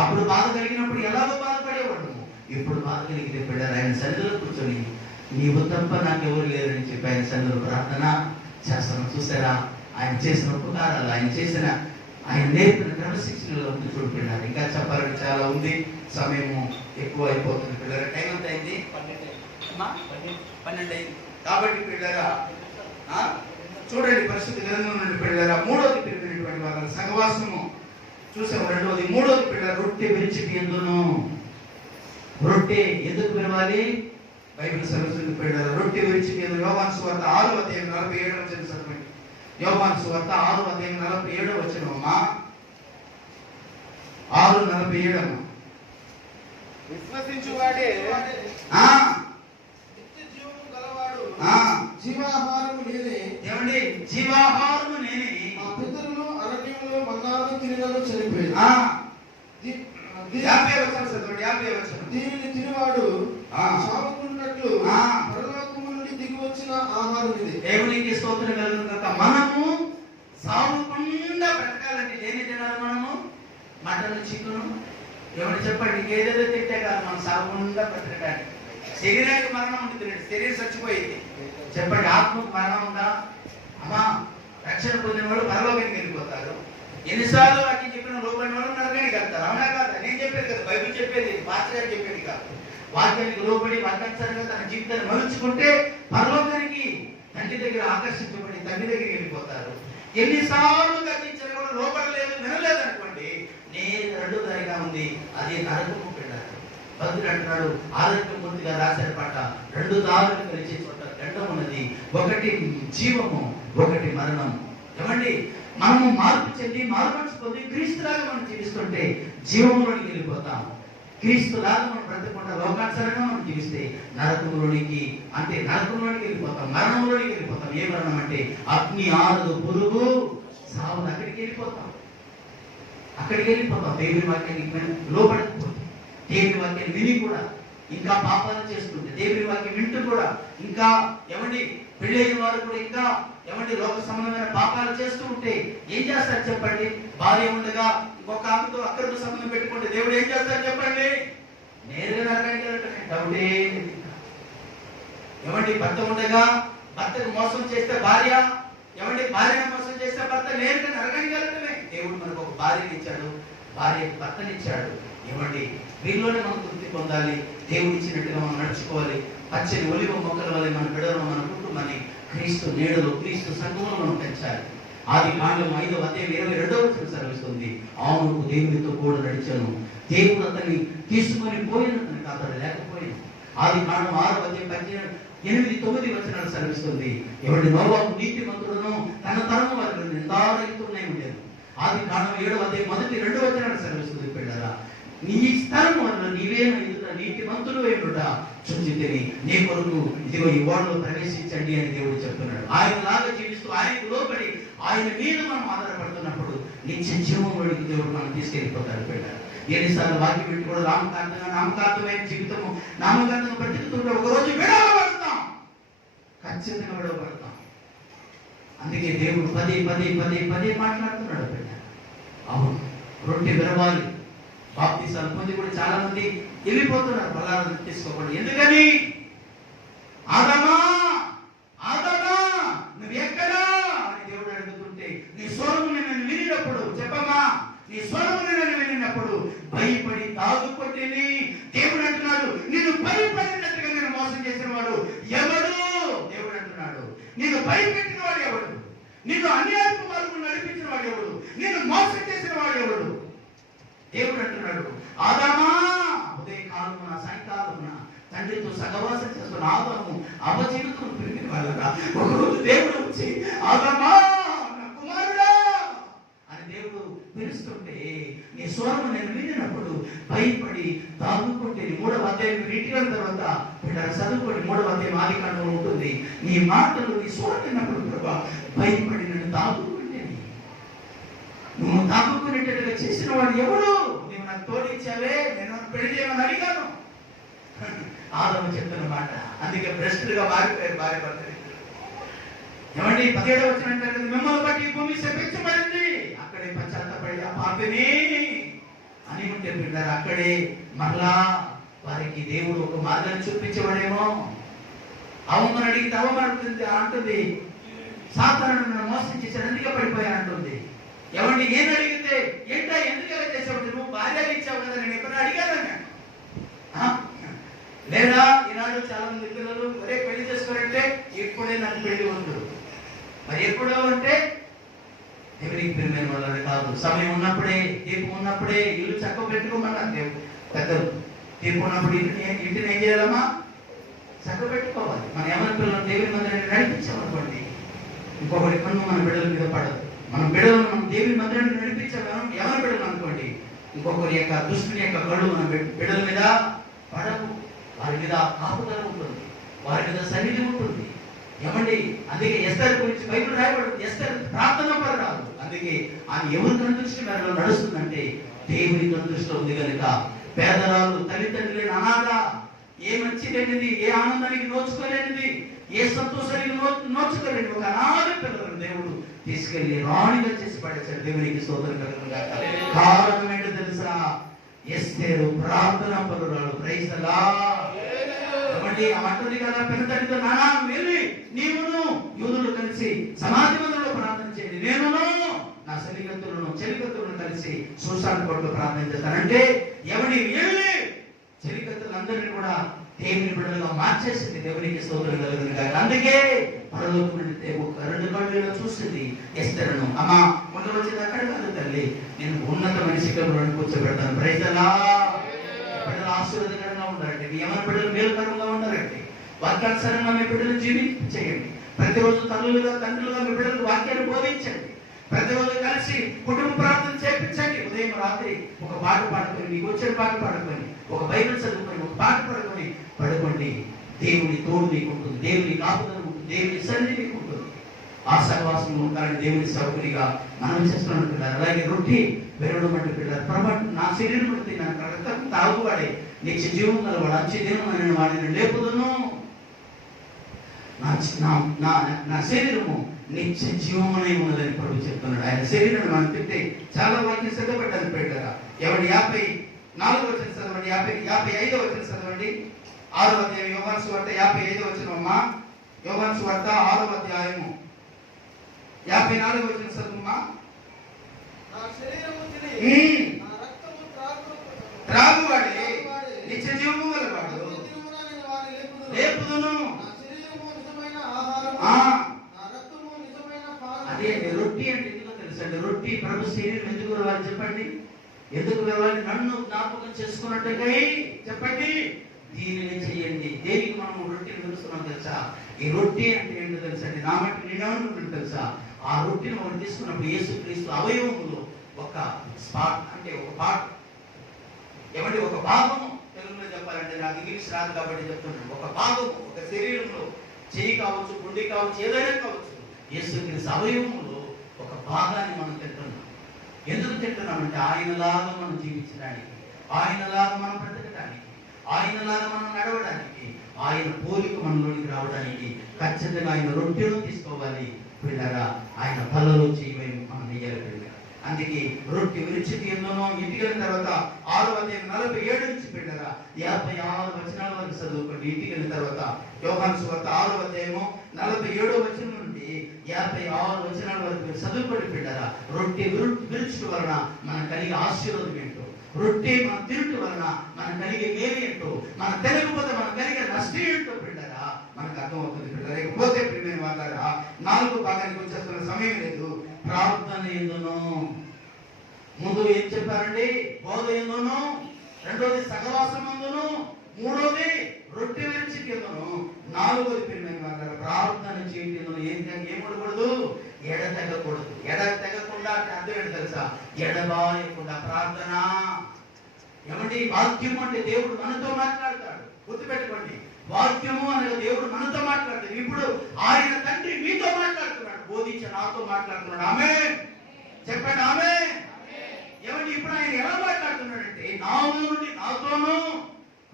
అప్పుడు బాధ కలిగినప్పుడు ఎలాగో బాధపడేవాడు. ఇప్పుడు బాధ కలిగితే బిడ్డలు ఆయన సన్నిధిలో కూర్చొని నీవు తప్ప నాకెవరు లేరని చెప్పి ఆయన సన్నిధిలో ప్రార్థన చేస్తాను. చూసారా? ఆయన చేసిన ఉపకారాలు, ఆయన నేర్పిన క్రమశిక్షణలో ఉంది. చూడు పిల్లలు, ఇంకా చెప్పాలని చాలా ఉంది, సమయము ఎక్కువ అయిపోతుంది. పిల్లల టైం ఎంత అయింది? 12 అయింది. కాబట్టి పిల్లరా చూడండి పరిశుద్ధ గ్రంథం నుండి పిల్లరా 3వది పిలిపినటువంటి వాళ్ళ సహవాసము చూసాము. 2వది 3వది పిల్లల రొట్టె విరిచికి ఎందును. రొట్టె ఎందుకు పిలవాలి? బైబిల్ సర్వీసులు పిల్లల రొట్టె విరిచికి ఎందుకు. యోహాను సువార్త 6:47 చదవండి. యోహాను సువార్త 6:47 అమ్మా. 6:47 విశ్వసించువాడే జీవాహారము నేనే. ఏమండి? జీవాహారము నేనే. మా పితరులు అరణ్యంలో మన్నాను తినను చనిపోయి. 50 వచనం చదవండి. 50 వచనం. దీనిని తినవాడు చావకున్నట్లు పరలోకము నుండి దిగి వచ్చిన ఆహారం ఇది. దేవునికి స్తోత్రం కలుగును గాక. మనము సావకుండా బ్రతకాలంటే దేని తినాలి? మనము మటన్, చికెన్ ఏమని చెప్పండి. ఏదేదో తింటే కాదు మనం సావకుండా బ్రతకడానికి. శరీరానికి మరణం ఉంటుంది, శరీరం చచ్చిపోయింది. చెప్పండి, ఆత్మకు మరణం ఉందా? అమ్మా, రక్షణ పొందిన వాళ్ళు పరలోకానికి వెళ్ళిపోతారు. ఎన్నిసార్లు వాక్యం చెప్పిన లోపలిన వాళ్ళు నరకానికి వెళ్తారు. అవునా కాదా? నేను చెప్పేది కదా, బైబిల్ చెప్పేది, మాస్టర్ గారు చెప్పేది కాదు. వాక్యానికి లోబడి వాక్యానుసారంగా తన జీవితాన్ని మలుచుకుంటే పరలోకానికి తండ్రి దగ్గర ఆకర్షించబడి తండ్రి దగ్గరికి వెళ్ళిపోతారు. ఎన్నిసార్లు గర్జించినా కూడా లోపడలేదు, వినలేదు అనుకోండి, నేను 2వ దారిగా ఉంది, అది నరకము పెట్టారు. భక్తుడు అంటున్నాడు, ఆరోగ్యం పూర్తిగా రాశారు పాట, 2 దారులు కలిసే చోట దండం ఉన్నది, ఒకటి జీవము, ఒకటి మరణం. ఏమండి, మనము మార్పు చెంది మార్పు పొంది క్రీస్తులాగా మనం జీవిస్తుంటే జీవంలోనికి వెళ్ళిపోతాం. క్రీస్తులాగా మనం బ్రతకకుండా లోకానుసారంగా మనం జీవిస్తే నరకంలోనికి వెళ్ళిపోతాం, మరణంలోనికి వెళ్ళిపోతాం. ఏ మరణం అంటే అగ్ని, ఆరదు, పురుగు, సావులు, అక్కడికి వెళ్ళిపోతాం. అక్కడికి వెళ్ళిపోతాం. దేవుని వాక్యానికి లోపడకపోతే, దేవుని వాక్యాన్ని విని కూడా ఇంకా పాపాలు చేస్తుంటే, దేవుని వాక్యం వింటూ కూడా ఇంకా ఏమండి పెళ్ళైన వారు కూడా ఇంకా ఏమండి లోక సంబంధమైన పాపాలు చేస్తూ ఉంటే ఏం చేస్తారు చెప్పండి? భార్య ఉండగా ఇంకొక ఆమెతో అక్రమ సంబంధం పెట్టుకుంటే దేవుడు ఏం చేస్తారు చెప్పండి? నేరుగా నరకానికి వెళ్ళటమే, డౌటే. ఏమండి భర్త ఉండగా భర్తకు మోసం చేస్తే భార్య, ఏమండి భార్యను మోసం చేస్తే భర్త నేరుగా నరకానికి వెళ్ళటమే. దేవుడు మనకు ఒక భార్యని ఇచ్చాడు, భార్యకు భర్తనిచ్చాడు. ఏమండి వీళ్ళలోనే మనం తృప్తి పొందాలి, దేవుడు ఇచ్చినట్టుగా మనం నడుచుకోవాలి. పచ్చని ఒలివ మొక్కల వల్ల మన బిడ్డలను, మన కుటుంబాన్ని క్రీస్తు నీడలో, క్రీస్తు సంఘంలో మనం పెంచాలి. ఆదికాండం 5వ అధ్యాయం 22వ వచనం సెలవిస్తుంది, ఆమెకు దేవునితో కూడా నడిచాను, దేవుడు అతన్ని తీసుకొని పోయిన అతడు లేకపోయాను. ఆదికాండం 6వ అధ్యాయం 8, 9 వచనాలు సెలవిస్తుంది, ఎవరి నోవాహు నీతిమంతుడును తన తరము వారిని నిందారహితుడై ఉండేది. ఆదికాండం 7వ అధ్యాయం 1-2 వచనాలు సెలవిస్తుంది, పిల్లరా నీ స్థలము వల్ల నీవేనా ఎదుట నీతిమంతుడు అయినట చూచితిని, నీ కొరకు ఇదిగో ఈ ఓడలో ప్రవేశించండి అని దేవుడు చెప్తున్నాడు. ఆయనలాగా జీవిస్తూ ఆయనకు లోబడి ఆయన మీద మనం ఆధారపడుతున్నప్పుడు నిత్య జీవంలోకి దేవుడు మనం తీసుకెళ్ళిపోతాడు. పెట్టారు ఎన్నిసార్లు వాక్యం పెట్టి కూడా నామకార్థమైన జీవితము, నామకార్థంగా బ్రతుకుతుంటే ఒకరోజు విడవబడతాం, ఖచ్చితంగా విడవబడతాం. అందుకే దేవుడు పదే మాట్లాడుతున్నాడు. పెట్టారు అవును, రొట్టె విరవాలి. బాప్తీసాలు పొంది కూడా చాలా మంది వెళ్ళిపోతున్నారు బలాలను తీసుకోకుండా. ఎందుకని? ఆదమా నువ్వు ఎక్కడా అని దేవుడు అడుగుతుంటే, నీ స్వరము నేను వినినప్పుడు, చెప్పమ్మా, నీ స్వరము నేను వినినప్పుడు భయపడి తాగుకొట్టేని. దేవుడు అంటున్నాడు, నిన్ను భయపడినట్టుగా నేను మోసం చేసిన వాడు ఎవడు? దేవుడు అంటున్నాడు, నిన్ను భయపెట్టిన వాడు ఎవడు? నిన్ను అన్యాయపు మార్గం నడిపించిన వాడు ఎవడు? నిన్ను మోసం చేసిన వాడు ఎవడు? దేవుడు అంటున్నాడు, ఆదామా ఉదయకాలమున సాయంకాలమున తండ్రితో సహవాసం చేస్తున్న ఆదాము అపజీవితం పెరిగిన వాళ్ళరా. ఒకరోజు దేవుడు వచ్చి ఆదామా నా కుమారుడా అని దేవుడు పిలుస్తుంటే, నీ స్వరము నేను వినినప్పుడు భయపడి దాగుకుంటే, 3వ అధ్యాయం ఇంటికి తర్వాత బిడ్డ చదువుకొని 3వ అధ్యాయం ఆదికాండంలో ఉంటుంది, నీ మాటలు నీ స్వరం విన్నప్పుడు ప్రభా భయపడి నన్ను దాగుకుంటే, నువ్వు దాగుకునేటట్టుగా చేసిన వాడు ఎవడు? నువ్వు నాకు తోడిచ్చావే, నేను పెళ్లి చేయమని అడిగాను. ఆదాము చెప్తున్న మాట. అందుకే భ్రష్టులుగా మారిపోయారు భార్య భర్త. ఏమండి 17వ వచనం అంటారు, మిమ్మల్ని బట్టి భూమి శపించబడింది. అక్కడే పశ్చాత్తపడి ఆ పాపిని అని ఉంటే బిడ్డారు, అక్కడే మరలా వారికి దేవుడు ఒక మార్గాన్ని చూపించేవాడేమో. అవమని అడిగితే అవమాడుతుంది అంటుంది, సాతాను మోసం చేశాడు అందుకే పడిపోయా అంటుంది. ఏమండి ఏం అడిగితే ఏంటా ఎందుకు ఎలా చేసావు? నువ్వు భార్యలు ఇచ్చావు కదా, నేను ఎప్పుడు అడిగాను. లేదా ఈనాడు చాలా మంది పిల్లలు ఒరే పెళ్లి చేసుకోరంటే ఇప్పుడే నాకు పెళ్లి ఉంది. మరి ఎప్పుడో అంటే దేవునికి ప్రియమైన వాళ్ళని కాదు, సమయం ఉన్నప్పుడే, తీర్పు ఉన్నప్పుడే, ఇల్లు చక్కగా పెట్టుకోమన్నారు దేవుడు పెద్దలు. తీర్పు ఉన్నప్పుడు ఇంటిని ఏం చేయాలమ్మా? చక్కగా పెట్టుకోవాలి. మన ఎవరి పిల్లలు దేవుని మందిరాన్ని నడిపించామనుకోండి, ఇంకొకటి కన్ను మన బిడ్డల మీద పడదు. మనం బిడ్డలను మనం దేవుని మందిరాన్ని నడిపించాము ఎవరి బిడ్డలు అనుకోండి, ఇంకొకరి యొక్క దుష్టుని యొక్క కళ్ళు మన బిడ్డల మీద పడవు. వారి మీద కాపుదల ఉంటుంది, వారి మీద సన్నిధి ఉంటుంది. ఏమండి అందుకే ఎస్తర్ గురించి బైబిల్ రాయబడింది, ఎస్తర్ ప్రార్థన పరురాలు. అందుకే ఆమె ఎవరి కనుదృష్టి మేరలో నడుస్తుందంటే దేవుని కనుదృష్టిలో ఉంది కనుక. పేదరాలు, తల్లిదండ్రులు అనాథ, ఏ మంచి లేనిది, ఏ ఆనందానికి నోచుకోలేనిది, ఏ సంతోషానికి నోచుకోలేని ఒక అనాథ పిల్లలను దేవుడు తీసుకెళ్లి రాణిగా చేసి పడేశాడు. దేవునికి స్తోత్రం కలుగునుగా. కారణం ఏంటో తెలుసా? ఎస్తేరు ప్రార్థన పరురాలు. Praise the lord. అంటుంది కదా పెద్దడితో, నానా వెళ్ళి నీవును యూదులు కలిసి సమాధి మందిరంలో ప్రార్థన చేయండి, నేనును నా చెలికత్తులను కలిసి సూసాన్ కోటలో ప్రార్థన చేస్తానంటే ఎవరి వెళ్ళి చెలికత్తులందరినీ కూడా దేవుని బిడ్డలుగా మార్చేసింది. దేవునికి స్తోత్రం కలుగునుగా. అందుకే పరలోకం నుండి ఒక 2 కళ్ళలో చూసింది ఎస్తరును, అమ్మా ముందు వచ్చేది అక్కడ కాదు తల్లి, నేను ఉన్నతమైన శిఖరంలో కూర్చోబెడతాను. Praise the lord. బిడ్డలు ఆశీర్వాదకరంగా ఉండాలంటే, మీ ఎవరి బిడ్డలు మేలుకరంగా ఉండాలంటే వాక్యానుసారంగా మీ బిడ్డలు జీవించేయండి. ప్రతిరోజు తల్లులుగా తండ్రులుగా మీ బిడ్డలకు వాక్యాన్ని బోధించండి. ప్రతిరోజు కలిసి కుటుంబ ప్రార్థన చేయించండి. ఉదయం రాత్రి ఒక పాట పాడుకొని, మీకు వచ్చిన పాట పాడుకొని, ఒక బైబిల్ చదువుకొని, ఒక పాట పాడుకొని పడుకోండి. దేవుని తోడు మీకు ఉంటుంది, దేవుని కాపుదల ఉంటుంది, దేవుని సన్నిధి మీకు ఉంటుంది. ఆ సహవాసం ఉండాలని దేవుని సౌకర్యంగా మనం చేస్తున్నాం. అలాగే రొట్టి వినడం అంటే పిల్లలు ప్రభు నా శరీరం బట్టి నా రక్తం తాగువాడే నిత్య జీవం గలవాడు అంచె దినమైన వాడిని లేపుదును. నా శరీరము నిత్య జీవమనే ఉన్నదని ప్రభు చెప్తున్నాడు. ఆయన శరీరాన్ని మనం తింటే చాలా వాక్యం సిద్ధపడ్డాను పెట్టారా. ఎవరి 54వ వచనం చదవండి, 55వ వచనం చదవండి. 6వ అధ్యాయం యోహాను సువార్త 55వ వచనం అమ్మా. యోహాను సువార్త 6వ అధ్యాయము 54వ వచనం చదువుమా. నా శరీరము తిని నా రక్తము త్రాగువాడే నిత్య జీవము గలవాడు లేపుదును. అదే రొట్టి అంటే ఎందుకో తెలుసండి. రొట్టి ప్రభు శరీరం ఎందుకు వెళ్ళాలి చెప్పండి? ఎందుకు వెళ్ళాలి? నన్ను జ్ఞాపకం చేసుకున్నట్టుగా చెప్పండి. దీనిని చెయ్యండి. దేనికి మనం రొట్టిని పిలుస్తున్నాం తెలుసా? ఈ రొట్టి అంటే ఏంటో తెలుసండి. నా మట్టి నేనేమనుకుంటున్నాను తెలుసా? ఆ రొట్టిని మనం తీసుకున్నప్పుడు యేసుక్రీస్తు అవయవములో ఒక స్పాట్ అంటే ఒక పార్ట్ ఏమంటే ఒక భాగము, తెలుగులో చెప్పాలంటే నాకు ఇంగ్లీష్ రాదు కాబట్టి చెప్తున్నాను. ఒక భాగము, ఒక శరీరంలో చెయ్యి కావచ్చు, గుండె కావచ్చు, ఏదైనా కావచ్చు, యేసుక్రీస్తు అవయవములో ఒక భాగాన్ని మనం తింటున్నాం. ఎందుకు తింటున్నామంటే ఆయనలాగా మనం జీవించడానికి, ఆయనలాగా మనం బ్రతకడానికి, ఆయనలాగా మనం నడవడానికి, ఆయన పోలిక మనలోనికి రావడానికి ఖచ్చితంగా ఆయన రొట్టెలో తీసుకోవాలి పిల్లరా. ఆయన బలలో చేయమని మనం నెయ్యాలి పిల్లరా. అందుకే రొట్టె విరిచి తిందును. ఇంటికి వెళ్ళిన తర్వాత 6వ అధ్యాయం 47 నుంచి పిల్లరా 56 వచనాల వరకు చదువుకోండి. ఇంటికి వెళ్ళిన తర్వాత యోహాను సువార్త 6వ అధ్యాయము 47వ వచనం నుండి 56 వచనాల వరకు చదువుకోండి పిల్లరా. రొట్టె విరుచుట వలన మనకు కలిగే ఆశీర్వాదం ఏంటో, రొట్టె మనం తినటం వలన మనకు కలిగే మేలు ఏంటో, మనం తెలియకపోతే మనకు కలిగే నష్టం ఏంటో పిల్లరా మనకు అర్థమవుతుంది పిల్లరా. ఇకపోతే ప్రియమైన వాళ్ళారా 4వ భాగానికి వచ్చేస్తున్న సమయం లేదు. ప్రార్థన ఎందును. ముందు ఏం చెప్పారండి? బోధ ఎందును, రెండోది సహవాసం ఎందును, మూడోది రొట్టె విరిచి ఎందును, 4వది ప్రియమైన వాళ్ళారా ప్రార్థన చేయడం. ఏం ఉండకూడదు? ఎడతెగకూడదు. ఎడతెగకుండా అర్థం ఏంటి తెలుసా? ఎడబాయకుండా ప్రార్థన. ఏమండి? వాక్యం అంటే దేవుడు మనతో మాట్లాడతాడు. గుర్తుపెట్టుకోండి, వాక్యము అనగా దేవుడు మనతో మాట్లాడతాడు. ఇప్పుడు ఆయన తండ్రి మీతో మాట్లాడుతున్నాడు, బోధించి నాతో మాట్లాడుతున్నాడు. ఆమేన్ చెప్పండి. ఆమేన్. ఏమండి? ఇప్పుడు ఆయన ఎలా మాట్లాడుతున్నాడంటే నా నుండి నాతోనూ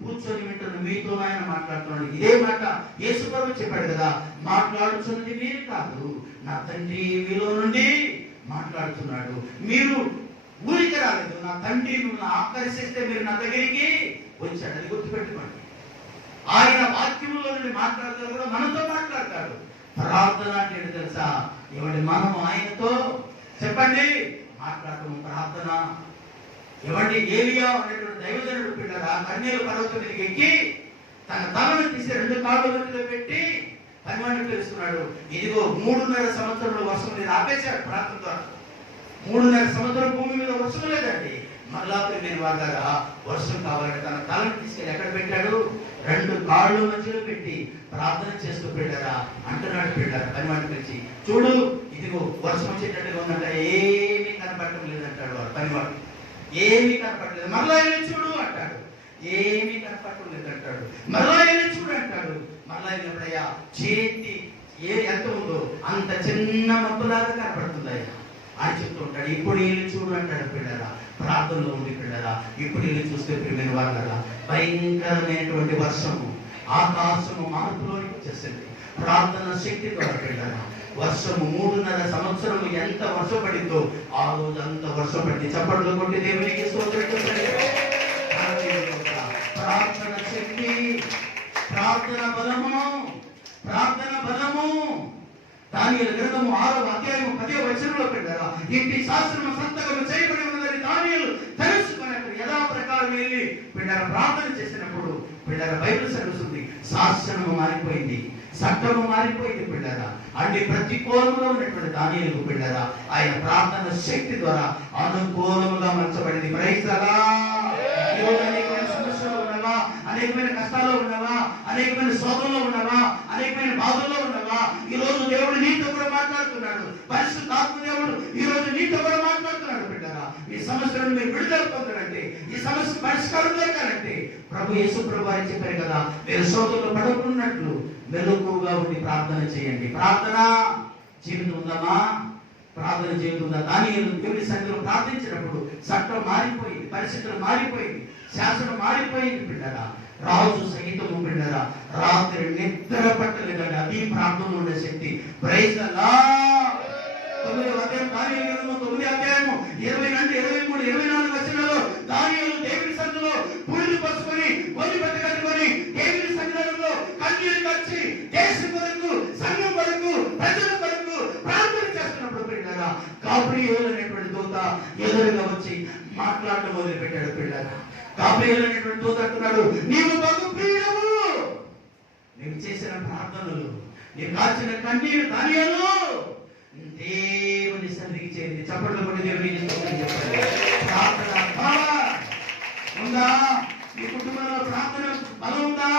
కూర్చొని వింటున్న మీతో ఆయన మాట్లాడుతున్నాడు. ఇదే మాట యేసు ప్రభువు చెప్పాడు కదా, మాట్లాడుతున్నది మీరు కాదు, నా తండ్రి మీలో నుండి మాట్లాడుతున్నాడు. మీరు ఊరికి రాలేదు, నా తండ్రి మిమ్మల్ని ఆకర్షిస్తే మీరు నా దగ్గరికి వచ్చాడు. అది గుర్తుపెట్టుకోండి. ఆయన వాక్యంలో నుండి మాట్లాడతాడు కూడా మనతో మాట్లాడతాడు. ప్రార్థన అంటే ఏంటి తెలుసా? ఏమండి? మనం ఆయనతో చెప్పండి మాట్లాడటం ప్రార్థన. ఏమండి? ఏలియా అనేటువంటి దైవజనుడు పిల్లరా కన్యలు పర్వతం మీదకి ఎక్కి తన తలను తీసి 2 కాళ్ళు మధ్యలో పెట్టి పనివాడిని తెలుస్తున్నాడు. ఇదిగో 3.5 సంవత్సరంలో వర్షం లేదు, ఆపేశాడు ప్రార్థన ద్వారా. 3.5 సంవత్సరం భూమి మీద వర్షం లేదండి. మళ్ళా ప్రియమైన వాళ్ళారా వర్షం కావాలంటే తన తలను తీసుకెళ్ళి ఎక్కడ పెట్టాడు? 2 కాళ్ళు మధ్యలో పెట్టి ప్రార్థన చేస్తూ పెట్టారా అంటున్నాడు పిల్లరా పనివాడిని పిలిచి. చూడు ఇదిగో వర్షం వచ్చేటట్టుగా ఉందంట, ఏమీ కనపడటం లేదంటాడు వాడు పనివాడు. ఏమీ కనపడలేదు. మళ్ళా వెళ్ళి చూడు అంటాడు, ఏమీ కనపడటం లేదంటాడు. మళ్ళా వెళ్ళి చూడు అంటాడు. మళ్ళా వెళ్ళినప్పుడయ్యా చేతి ఎంత ఉందో అంత చిన్న మబ్బులాగా కనపడుతుంది ఆయన అని చెప్తూ ఉంటాడు. ఇప్పుడు వెళ్ళి చూడు అంటాడు పిల్లరా. ప్రార్థనలో ఉంది పిల్లరా. ఇప్పుడు వెళ్ళి చూస్తే ప్రియమైన వాళ్ళరా భయంకరమైనటువంటి వర్షము, ఆకాశము మార్పులోనికి వచ్చేసింది ప్రార్థన శక్తి ద్వారా పిల్లరా. వర్షము 3.5 సంవత్సరము ఎంత వర్షపడిందో ఆ రోజు అంత వర్షపడింది. చప్పట్లు కొట్టి దేవునికి స్తోత్రం చెప్పండి. ప్రార్థన శక్తి, ప్రార్థన బలము, ప్రార్థన బలము. దానియేలు గ్రంథము 6వ అధ్యాయము 10వ వచనంలో పెట్టారా, ఇంటి శాస్త్రము సంతకము చేయబడి ఉన్నదని దానియేలు తెలుసుకున్నప్పుడు యథా ప్రకారం వెళ్ళి పిల్లల ప్రార్థన చేసినప్పుడు పిల్లల బైబిల్ చదువుతుంది. శాస్త్రము మారిపోయింది, చట్టము మారిపోయింది పిల్లరా. అంటే ప్రతికూలంగా ఉన్నటువంటి దానియేలు పిల్లరా ఆయన ప్రార్థన శక్తి ద్వారా అనుకూలముగా మార్చబడింది. ప్రైజ్ అలాడ్. అనేకమైన సమస్యలు ఉన్నవా, అనేకమైన కష్టాల్లో ఉన్నవా, అనేకమైన శోధనలో ఉన్నవా, అనేకమైన బాధల్లో ఉన్నవా, ఈ రోజు దేవుడు నీతో కూడా మాట్లాడుతున్నాడు. పరిశుద్ధాత్మ దేవుడు ఈ రోజు నీతో కూడా మాట్లాడుతున్నాడు బిడ్డరా. ఈ సమస్యలను మీరు విడుదల పొందాలంటే, ఈ సమస్య పరిష్కారం దొరకాలంటే ప్రభు యేసు ప్రభు వారు చెప్పారు కదా, మీరు శోధనలో పడకున్నట్లు మెలకువగా ఉండి ప్రార్థన చేయండి. ప్రార్థన జీవితం ఉందమ్మా, ప్రార్థన చేస్తుందా? దానియేలు దేవుని సన్నిధిలో ప్రార్థించినప్పుడు చట్టం మారిపోయింది, పరిస్థితులు మారిపోయింది, శాసనం మారిపోయింది పిల్లరా. రాజు సహితము పిల్లరా రాత్రి నిద్ర పట్టలేదండి. అది ప్రార్థనలో ఉండే శక్తి. Praise the lord. 9వ అధ్యాయం దానియేలు గ్రంథము 9వ అధ్యాయము 20 నుండి 23, 24 వచనాలలో దానియేలు దేవుని సన్నిధిలో పురుడు పసుకొని గొల్లి బట్ట కట్టుకొని దేవుని సన్నిధిలో కన్నీరు కార్చి దేశం కొరకు, సంఘం కొరకు, ప్రజల కొరకు ప్రార్థన చేస్తున్నప్పుడు పిల్లరా గాబ్రియేలు అనేటువంటి దూత ఎదురుగా వచ్చి మాట్లాడడం మొదలు పెట్టాడు పిల్లరా. గాబ్రియేలు అనేటువంటి దూత అంటున్నాడు, నీవు బహు ప్రియుడవు, నీవు చేసిన ప్రార్థనలు, నీవు కాచిన కన్నీరు దానియేలు దేవుని సన్నిధికి చేరింది. చప్పట్లు కొట్టి దేవునికి స్తోత్రం చెప్పండి. ప్రార్థన బలం ఉందా? మీ కుటుంబంలో ప్రార్థన బలం ఉందా?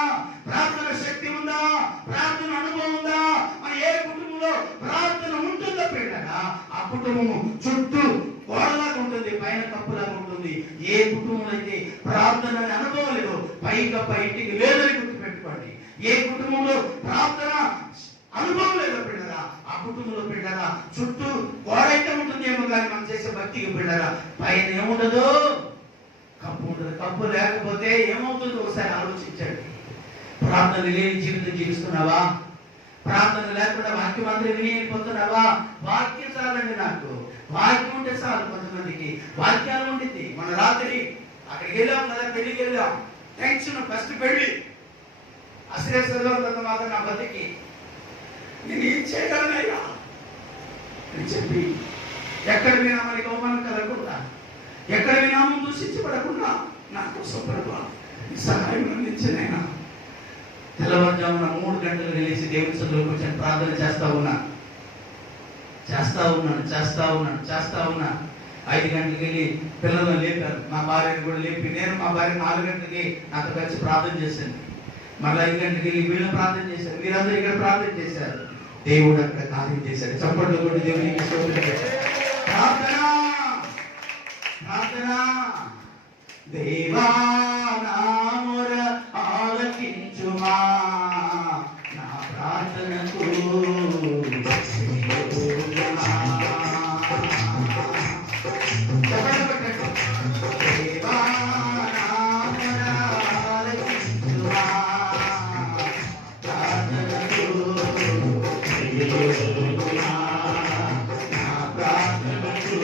ప్రార్థన శక్తి ఉందా? ప్రార్థన అనుభవం ఉందా? మరి ఏ కుటుంబంలో ప్రార్థన ఉంటుందో పిల్లగా ఆ కుటుంబము చుట్టూ గోడలాగా ఉంటుంది, పైన కప్పులాగా ఉంటుంది. ఏ కుటుంబంలో అయితే ప్రార్థన అనుభవం లేదు, పైకప్ప ఇంటికి లేదని గుర్తుపెట్టుకోండి. ఏ కుటుంబంలో ప్రార్థన అనుభవం లేదు పిల్లరా ఆ కుటుంబంలో పిల్లరా చుట్టూ గోడ అయితే ఉంటుందేమో కానీ మనం చేసే భక్తికి పిల్లరా పైన ఏముండదు, కప్పు ఉండదు. కప్పు లేకపోతే ఏమవుతుందో ఒకసారి ఆలోచించండి. ప్రార్థన లేని జీవితం జీవిస్తున్నావా? ప్రార్థన లేకుండా వాక్యం అందరూ వినిపోతున్నావా? వాక్యం చాలండి, నాకు వాక్యం ఉంటే చాలు. కొంతమందికి వాక్యాలు ఉండింది. మన రాత్రి అక్కడికి వెళ్ళాం కదా, పెళ్లికి వెళ్ళాం. టెన్షన్, ఫస్ట్ పెళ్లి అశ్రేషలో మాత్రం నా బతికి నేను ఏం చేయగలనయ్యా అని చెప్పి ఎక్కడ వినా మనకి అవమానం కలగకుండా, ఎక్కడ వినామం దూషించబడకుండా నా కోసం ప్రభువా సహాయం అందించినైనా. తెల్లవారుజామున 3 గంటలు వెళ్ళేసి దేవుని సన్నిధిలో కూర్చొని ప్రార్థన చేస్తా ఉన్నాను. 5 గంటలకు వెళ్ళి పిల్లలను లేపారు, మా భార్యను కూడా లేపి నేను మా భార్య 4 గంటలకి నాతో కలిసి ప్రార్థన చేశాను. మళ్ళీ 5 గంటలకు వెళ్ళి వీళ్ళు ప్రార్థన చేశారు, మీరందరూ ఇక్కడ ప్రార్థన చేశారు. దేవుడు అక్కడ కార్యం చేశాడు. చప్పట్లు కొట్టి దేవునికి స్తోత్రం. ప్రార్థన ప్రార్థన దేవా నా మొర ఆలకించుమా, నా ప్రార్థనకు దేవా నా మొర ఆలకించుమా, ప్రార్థనకు నా ప్రార్థనకు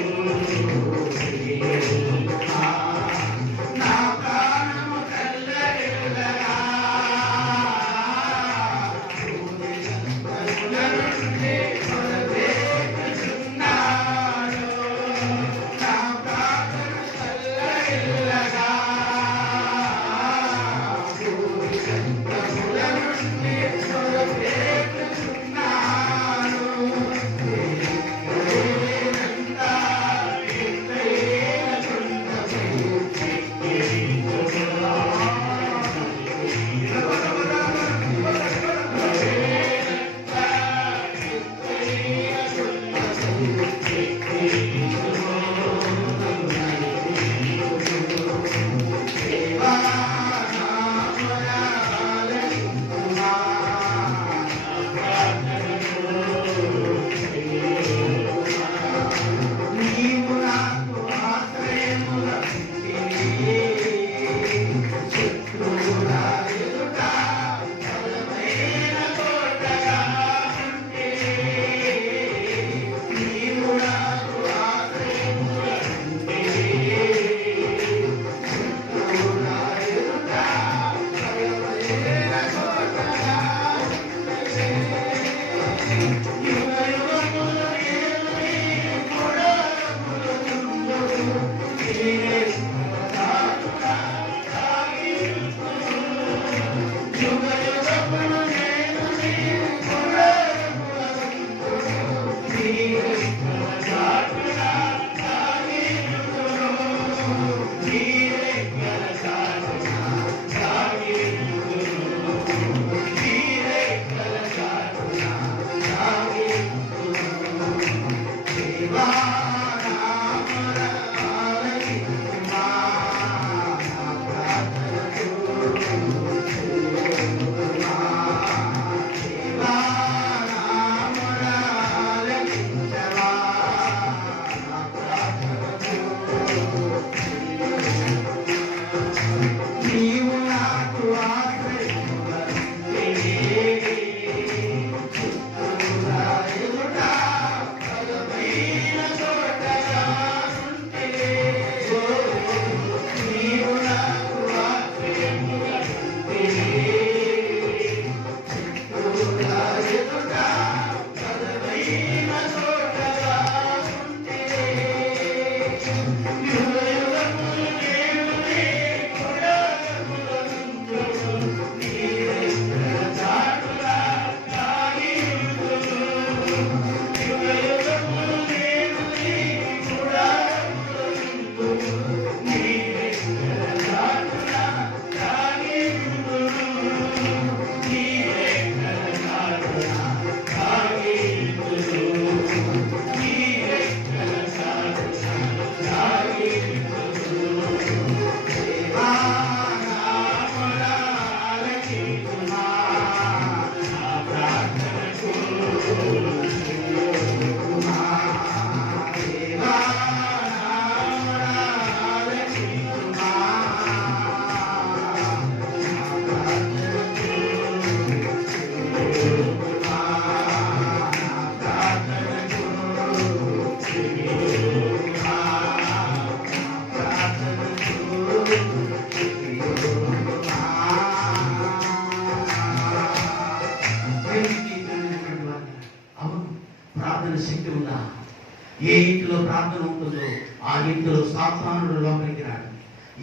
ఇంట్లో సాతానుడు లోపలికి రాడు.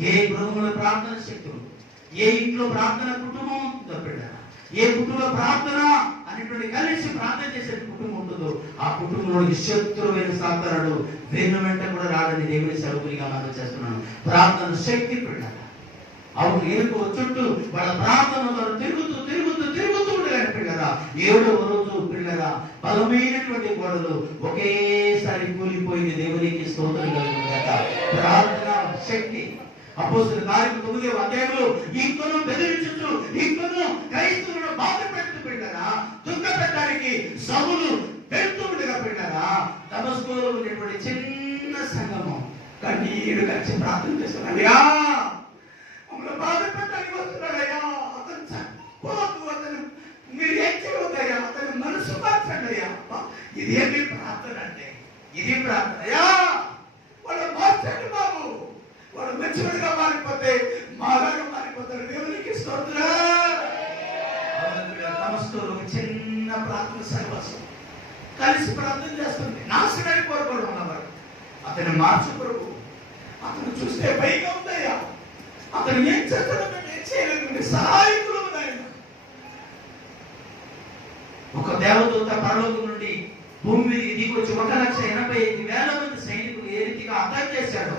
ఏ గృహంలో ప్రార్థన శక్తి ఉందో, ఏ ఇంట్లో ప్రార్థన కుటుంబం ఉంటుందో బిడ్డలారా, ఏ కుటుంబ ప్రార్థన అనేటువంటి కలిసి ప్రార్థన చేసే కుటుంబం ఉంటుందో ఆ కుటుంబంలో శత్రువైన సాతానుడు వెన్ను వెంట కూడా రాడని దేవుని సరుకునిగా మనం చేస్తున్నాను. ప్రార్థన శక్తి బిడ్డలారా, అవును ఎరుకు చుట్టూ వాళ్ళ ప్రార్థనలో తిరుగుతూ ఉండగానే పిల్లరా 7వ రోజు పిల్లరా బలమైనటువంటి గోడలు ఒకేసారి కూలిపోయింది. దేవునికి స్తోత్రం కలుగునుగాక. ప్రార్థన శక్తి. అపోస్తలుల కార్యము 9వ అధ్యాయంలో ఇంకను బెదిరించుచు ఇంకను క్రైస్తవులను బాధ పెడుతూ పిల్లరా దుఃఖ పెట్టడానికి సౌలు వెళ్తూ ఉండగా పిల్లరా దమస్కులో ఉన్నటువంటి చిన్న సంఘము కన్నీరు కలిసి ప్రార్థన చేస్తున్నారయ్యా, మమ్మల్ని బాధ పెట్టడానికి వస్తున్నాడయ్యా, అతను చచ్చిపోతూ అతను మీరు ఏం చేయవద్దయ్యా, అతని మనసు మార్చండి అయ్యా. ఇది ఏమి ప్రార్థన అంటే? ఇది ప్రార్థన అయ్యా, వాళ్ళు మార్చండి బాబు, వాడు మంచివాడిగా మారిపోతే మాలాగా మారిపోతారు. దేవునికి స్తోత్రం. నమస్కారం. ఒక చిన్న ప్రార్థన సర్వస్వం కలిసి ప్రార్థన చేస్తుంది. నాశనాన్ని కోరుకోవడం ఉన్నవారు అతను మార్చు ప్రభు. అతను చూస్తే పైగా ఉందయ్యా, అతను ఏం చేస్తాడో మేము ఏం చేయలేదు, సహాయకులు. ఒక దేవదూత పరలోకం నుండి భూమి మీద దిగొచ్చి 1,85,000 మంది సైనికులు ఏ రీతిగా అటాక్ చేశాడో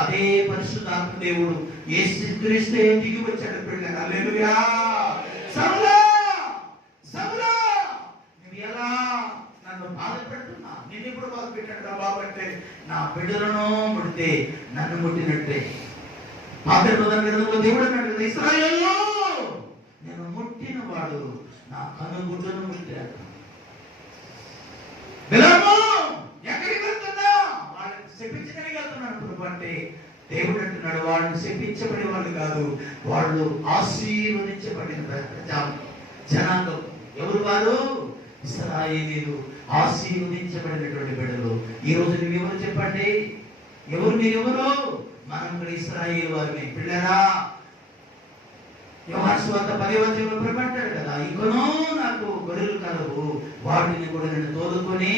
అదే పరిశుద్ధాత్మ దేవుడు యేసుక్రీస్తే దిగి వచ్చాడు. పిల్లలు హల్లెలూయా. సౌలా సౌలా నువ్వు ఎలా నన్ను బాధ పెడుతున్నా? నిన్ను ఇప్పుడు బాధ పెట్టాడు బాబు అంటే నా బిడ్డలను ముడితే నన్ను ముట్టినట్టే. పాత నిబంధన గ్రంథంలో దేవుడు అన్నాడు కదా, ఇశ్రాయేలు నేను ముట్టిన వాడు నా కనుగుడ్డును ముట్టాడు. బిలాము ఎక్కడికి వెళ్తున్నా? వాళ్ళని శపించడానికి వెళ్తున్నాడు ప్రభు అంటే దేవుడు అంటున్నాడు వాళ్ళని శపించబడే వాళ్ళు కాదు, వాళ్ళు ఆశీర్వదించబడిన జనాంగం. ఎవరు వారు? ఇశ్రాయేలీయులు, ఆశీర్వదించబడినటువంటి బిడ్డలు. ఈ రోజు నువ్వెవరు చెప్పండి? ఎవరు మీరెవరు? మనం కూడా ఇశ్రాయేలు వారిని. పిల్లరా యోహాను సువార్త 10వ అధ్యాయంలో ప్రభు అంటాడు కదా, ఇంకనూ నాకు గొర్రెలు కలవు, వాటిని కూడా నేను తోలుకొని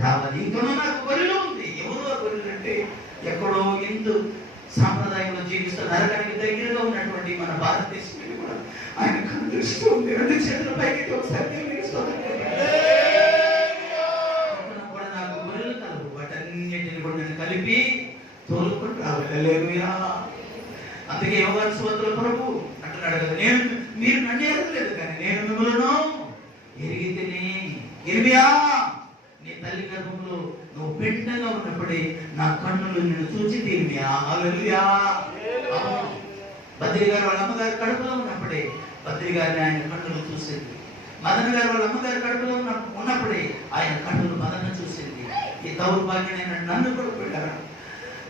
రావాలి. ఇంకనూ నాకు గొర్రెలు ఉంది. ఎవరు ఆ గొర్రెలు అంటే ఎక్కడో హిందూ సాంప్రదాయంలో జీవిస్తూ నరకానికి దగ్గరగా ఉన్నటువంటి మన భారతదేశం కూడా ఆయన కను దృష్టి ఉంది. 2 చేతుల పైకి ఒకసారి కూడా నాకు గొర్రెలు కలవు, వాటన్నిటిని కూడా నేను కలిపి తోలుకొని రావాలి. హల్లెలూయా. అందుకే యోహాను సువార్తలో ప్రభు అంటున్నాడు కదా, నేను మీరు నన్ను ఎరగలేదు కానీ నేను మిమ్మల్ని ఎరిగితేనే. ఇర్మియా నీ తల్లి గర్భంలో నువ్వు పిండంగా ఉన్నప్పుడే నా కన్నులు నిన్ను చూచి ఇర్మియా. హల్లెలూయా. బద్రి గారు వాళ్ళ అమ్మగారి కడుపులో ఉన్నప్పుడే బద్రి గారిని ఆయన కన్నులు చూసింది. మదన్ గారు వాళ్ళ అమ్మగారి కడుపులో ఉన్నప్పుడే ఆయన కన్నులు మదన చూసింది. ఈ దౌర్భాగ్యమైన నన్ను కూడా పెట్టారా,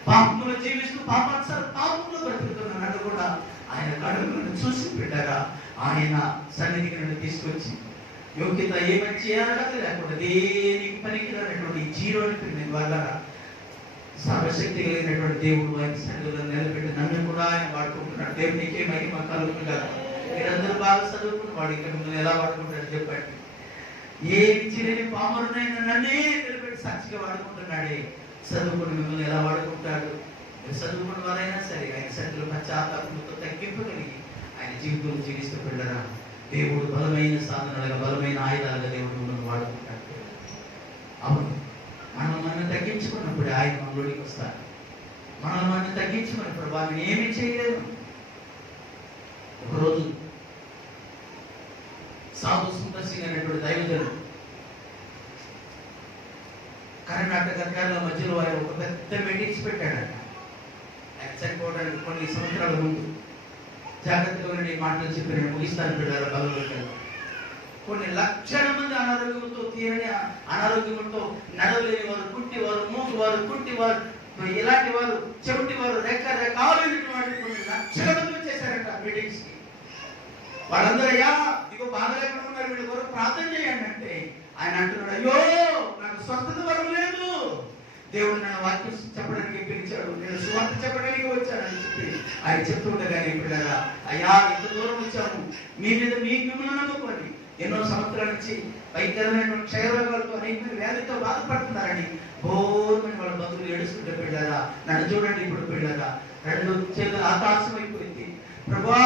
పాపంలో జీవిస్తూ పాపంలో బ్రతుకుతున్న నన్ను కూడా ఆయన కడుపులను చూసి పెట్టారా. ఆయన సన్నిధికి నన్ను తీసుకొచ్చి యోగ్యత ఏమని చేయాలి లేకుండా దేనికి పనికిరానటువంటి జీరోని పెట్టిన వాళ్ళ సర్వశక్తి కలిగినటువంటి దేవుడు ఆయన సన్నిధిలో నిలబెట్టి నన్ను కూడా ఆయన వాడుకుంటున్నాడు. దేవునికే మహిమ కలుగుతుంది కదా. మీరందరూ బాగా చదువుకున్న వాడు ఇక్కడ మిమ్మల్ని ఎలా వాడుకుంటాడు చెప్పండి. ఏ విచ్చిలేని పామరునైనా నన్నే నిలబెట్టి సాక్షిగా వాడుకుంటున్నాడే. చదువుకుని మిమ్మల్ని ఎలా వాడుకుంటాడు? చదువుకున్న వారైనా సరే ఆయన సన్నిధిలో పశ్చాత్తాపంతో తగ్గింపు కలిగి ఆయన జీవితంలో జీవిస్తూ పిల్లరా దేవుడు బలమైన సాధనలుగా బలమైన ఆయుధాలుగా దేవుడు మిమ్మల్ని వాడుకుంటాడు. అవును, మనం తగ్గించుకున్నప్పుడు ఆయన మనలోకి వస్తారు. మనం తగ్గించుకున్నప్పుడు వాళ్ళని ఏమీ చేయలేదు. ఒకరోజు సాధు సుందర్ సింగ్ అనేటువంటి దైవజనుడు కర్ణాటక కేరళ మధ్యలో ఆయన ఒక పెద్ద మీటింగ్స్ పెట్టాడట. ఆయన చనిపోవడానికి కొన్ని సంవత్సరాల ముందు జాగ్రత్తగా మాటలు చెప్పి నేను ముగిస్తాను పెట్టారు. బలంలో కొన్ని లక్షల మంది అనారోగ్యంతో తీరని అనారోగ్యంతో నడవలేని వారు, కుంటివారు, మూగువారు, కుంటివారు, ఇలాంటి వారు, చెవిటి వారు, రకరకాలైనటువంటి కొన్ని లక్షల మంది వచ్చేసారట మీటింగ్స్ కి. వాళ్ళందరూ అయ్యా ఇదిగో బాధ లేకుండా ఉన్నారు, వీళ్ళ కొరకు ప్రార్థన చేయండి అంటే ఆయన అంటున్నాడు, అయ్యో నాకు స్వస్థత వరం లేదు, దేవుడు నన్ను వాక్యం చెప్పడానికి పిలిచాడు, నేను సువార్త చెప్పడానికి వచ్చానని చెప్పి ఆయన చెప్తుండగానే పిల్లరా అయ్యా ఇంత దూరం వచ్చాము, మీ మీద మిమ్మల్ని నమ్ముకోండి, ఎన్నో సంవత్సరాల నుంచి భయంకరమైనటువంటి క్షయరోగాలతో అనేకమైన వ్యాధితో బాధపడుతున్నారని బోర్మని వాళ్ళ బంధువులు ఏడుస్తుంటే పిల్లరా, నన్ను చూడండి ఇప్పుడు పిల్లరా, రెండు చేతులు ఆకాశం అయిపోయింది. ప్రభా,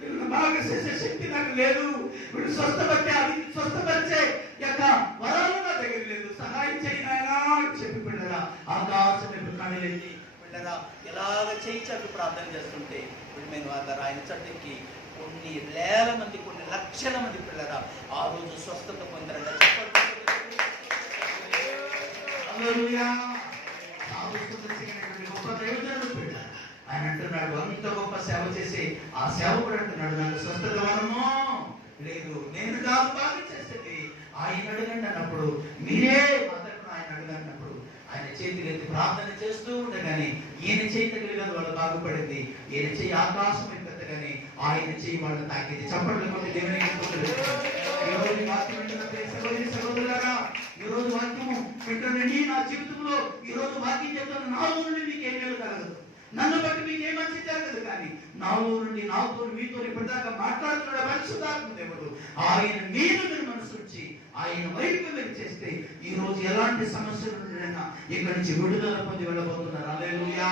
వీళ్ళు బాగా చేసే శక్తి నాకు లేదు, వీళ్ళు స్వస్థపరిచే యొక్క వరాలు నా దగ్గర లేదు, సహాయం చేయి నాయనా అని చెప్పి పిల్లరా ఆకాశం వైపు కళ్ళెత్తి పిల్లరా ఎలాగ చేయి చెప్పి ప్రార్థన చేస్తుంటే మేము ఆయన చట్టకి కొన్ని వేల మంది, కొన్ని లక్షల మంది పిల్లరా ఆ రోజు స్వస్థత పొందారంట. గొప్ప ప్రయోజనాలు పిల్లరా. ఆయన అంటున్నాడు, అంత గొప్ప సేవ చేసి ఆ సేవకుడు అంటున్నాడు, నాకు స్వస్థత వరమో లేదు, నేను కాదు బాగా చేసేది, ఆయన అడగండి అన్నప్పుడు, మీరే మాత్రం ఆయన అడగన్నప్పుడు ఆయన చేతులు ఎత్తి ప్రార్థన చేస్తూ ఉండగానే ఈయన చేయి తగిలిగదు వాళ్ళు బాగుపడింది. ఈయన చేయి ఆకాశం ఎత్తగానే ఆయన చేయి వాళ్ళు తాకింది. చప్పట్లు కొట్టి దేవునికి ఈరోజు వాక్యం వింటున్న సహోదరులారా, ఈరోజు వాక్యము వింటున్న నా జీవితంలో ఈరోజు వాక్యం చెప్తున్న నాలో నుండి మీకు ఏం మేలు కలగదు, నన్ను బట్టి మీకు ఏ మంచి జరగదు, కానీ నాలో నుండి నాతో మీతో ఇప్పటిదాకా మాట్లాడుతున్న పరిశుద్ధాత్మ దేవుడు ఆయన మీరు మనసు ఉంచి ఆయన వైపు మీరు చేస్తే ఈ రోజు ఎలాంటి సమస్యలు ఉండైనా ఇక్కడి నుంచి విడుదల పొంది వెళ్ళబోతున్నారు. హల్లెలూయా.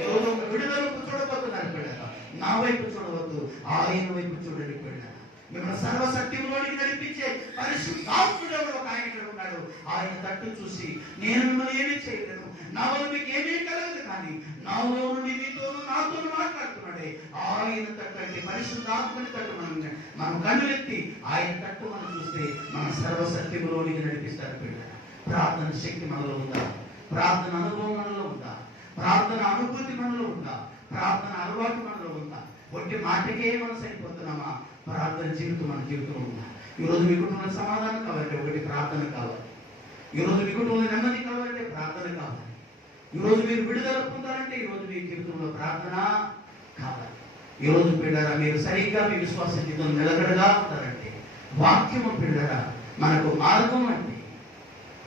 ఈరోజు విడుదలకు చూడబోతున్నారు పిల్లలు. నా వైపు చూడవద్దు, ఆయన వైపు చూడండి పిల్లలు. మిమ్మల్ని సర్వసత్యంలోనికి నడిపించే పరిశుద్ధాత్ముడు ఒక ఆయన ఇక్కడ ఉన్నాడు. ఆయన తట్టు చూసి నేను మిమ్మల్ని ఏమీ చేయలేను, నా వల్ల మీకు ఏమీ కలగదు, కానీ నాలో నుండి మీతోనూ నాతోనూ మాట్లాడుతున్నాడే ఆయన తట్టు అంటే పరిశుద్ధాత్మని తట్టు మనం కన్నులెత్తి ఆయన తట్టు మనం చూస్తే మన సర్వసత్యంలోనికి నడిపిస్తారు పిల్లలు. ప్రార్థన శక్తి మనలో ఉందా? ప్రార్థన అనుభవం మనలో ఉందా? ప్రార్థన అనుభూతి మనలో ఉందా? ప్రార్థన అలవాటు మనలో ఉందా? ఒట్టి మాటకే మనం సరిపోతున్నామా? ప్రార్థన జీవితం మన జీవితంలో ఉందా? ఈరోజు మీ కుటుంబంలో సమాధానం కావాలంటే ఒకటి ప్రార్థన కావాలి. ఈరోజు మీ కుటుంబంలో నెమ్మది కావాలంటే ప్రార్థన కావాలి. ఈరోజు మీరు విడుదల పొందాలంటే ఈరోజు మీ జీవితంలో ప్రార్థన కావాలి. ఈరోజు పిల్లరా మీరు సరిగ్గా మీ విశ్వాస జీవితం నిలకడగా ఉంటారంటే, వాక్యము పిల్లరా మనకు మార్గం అంటే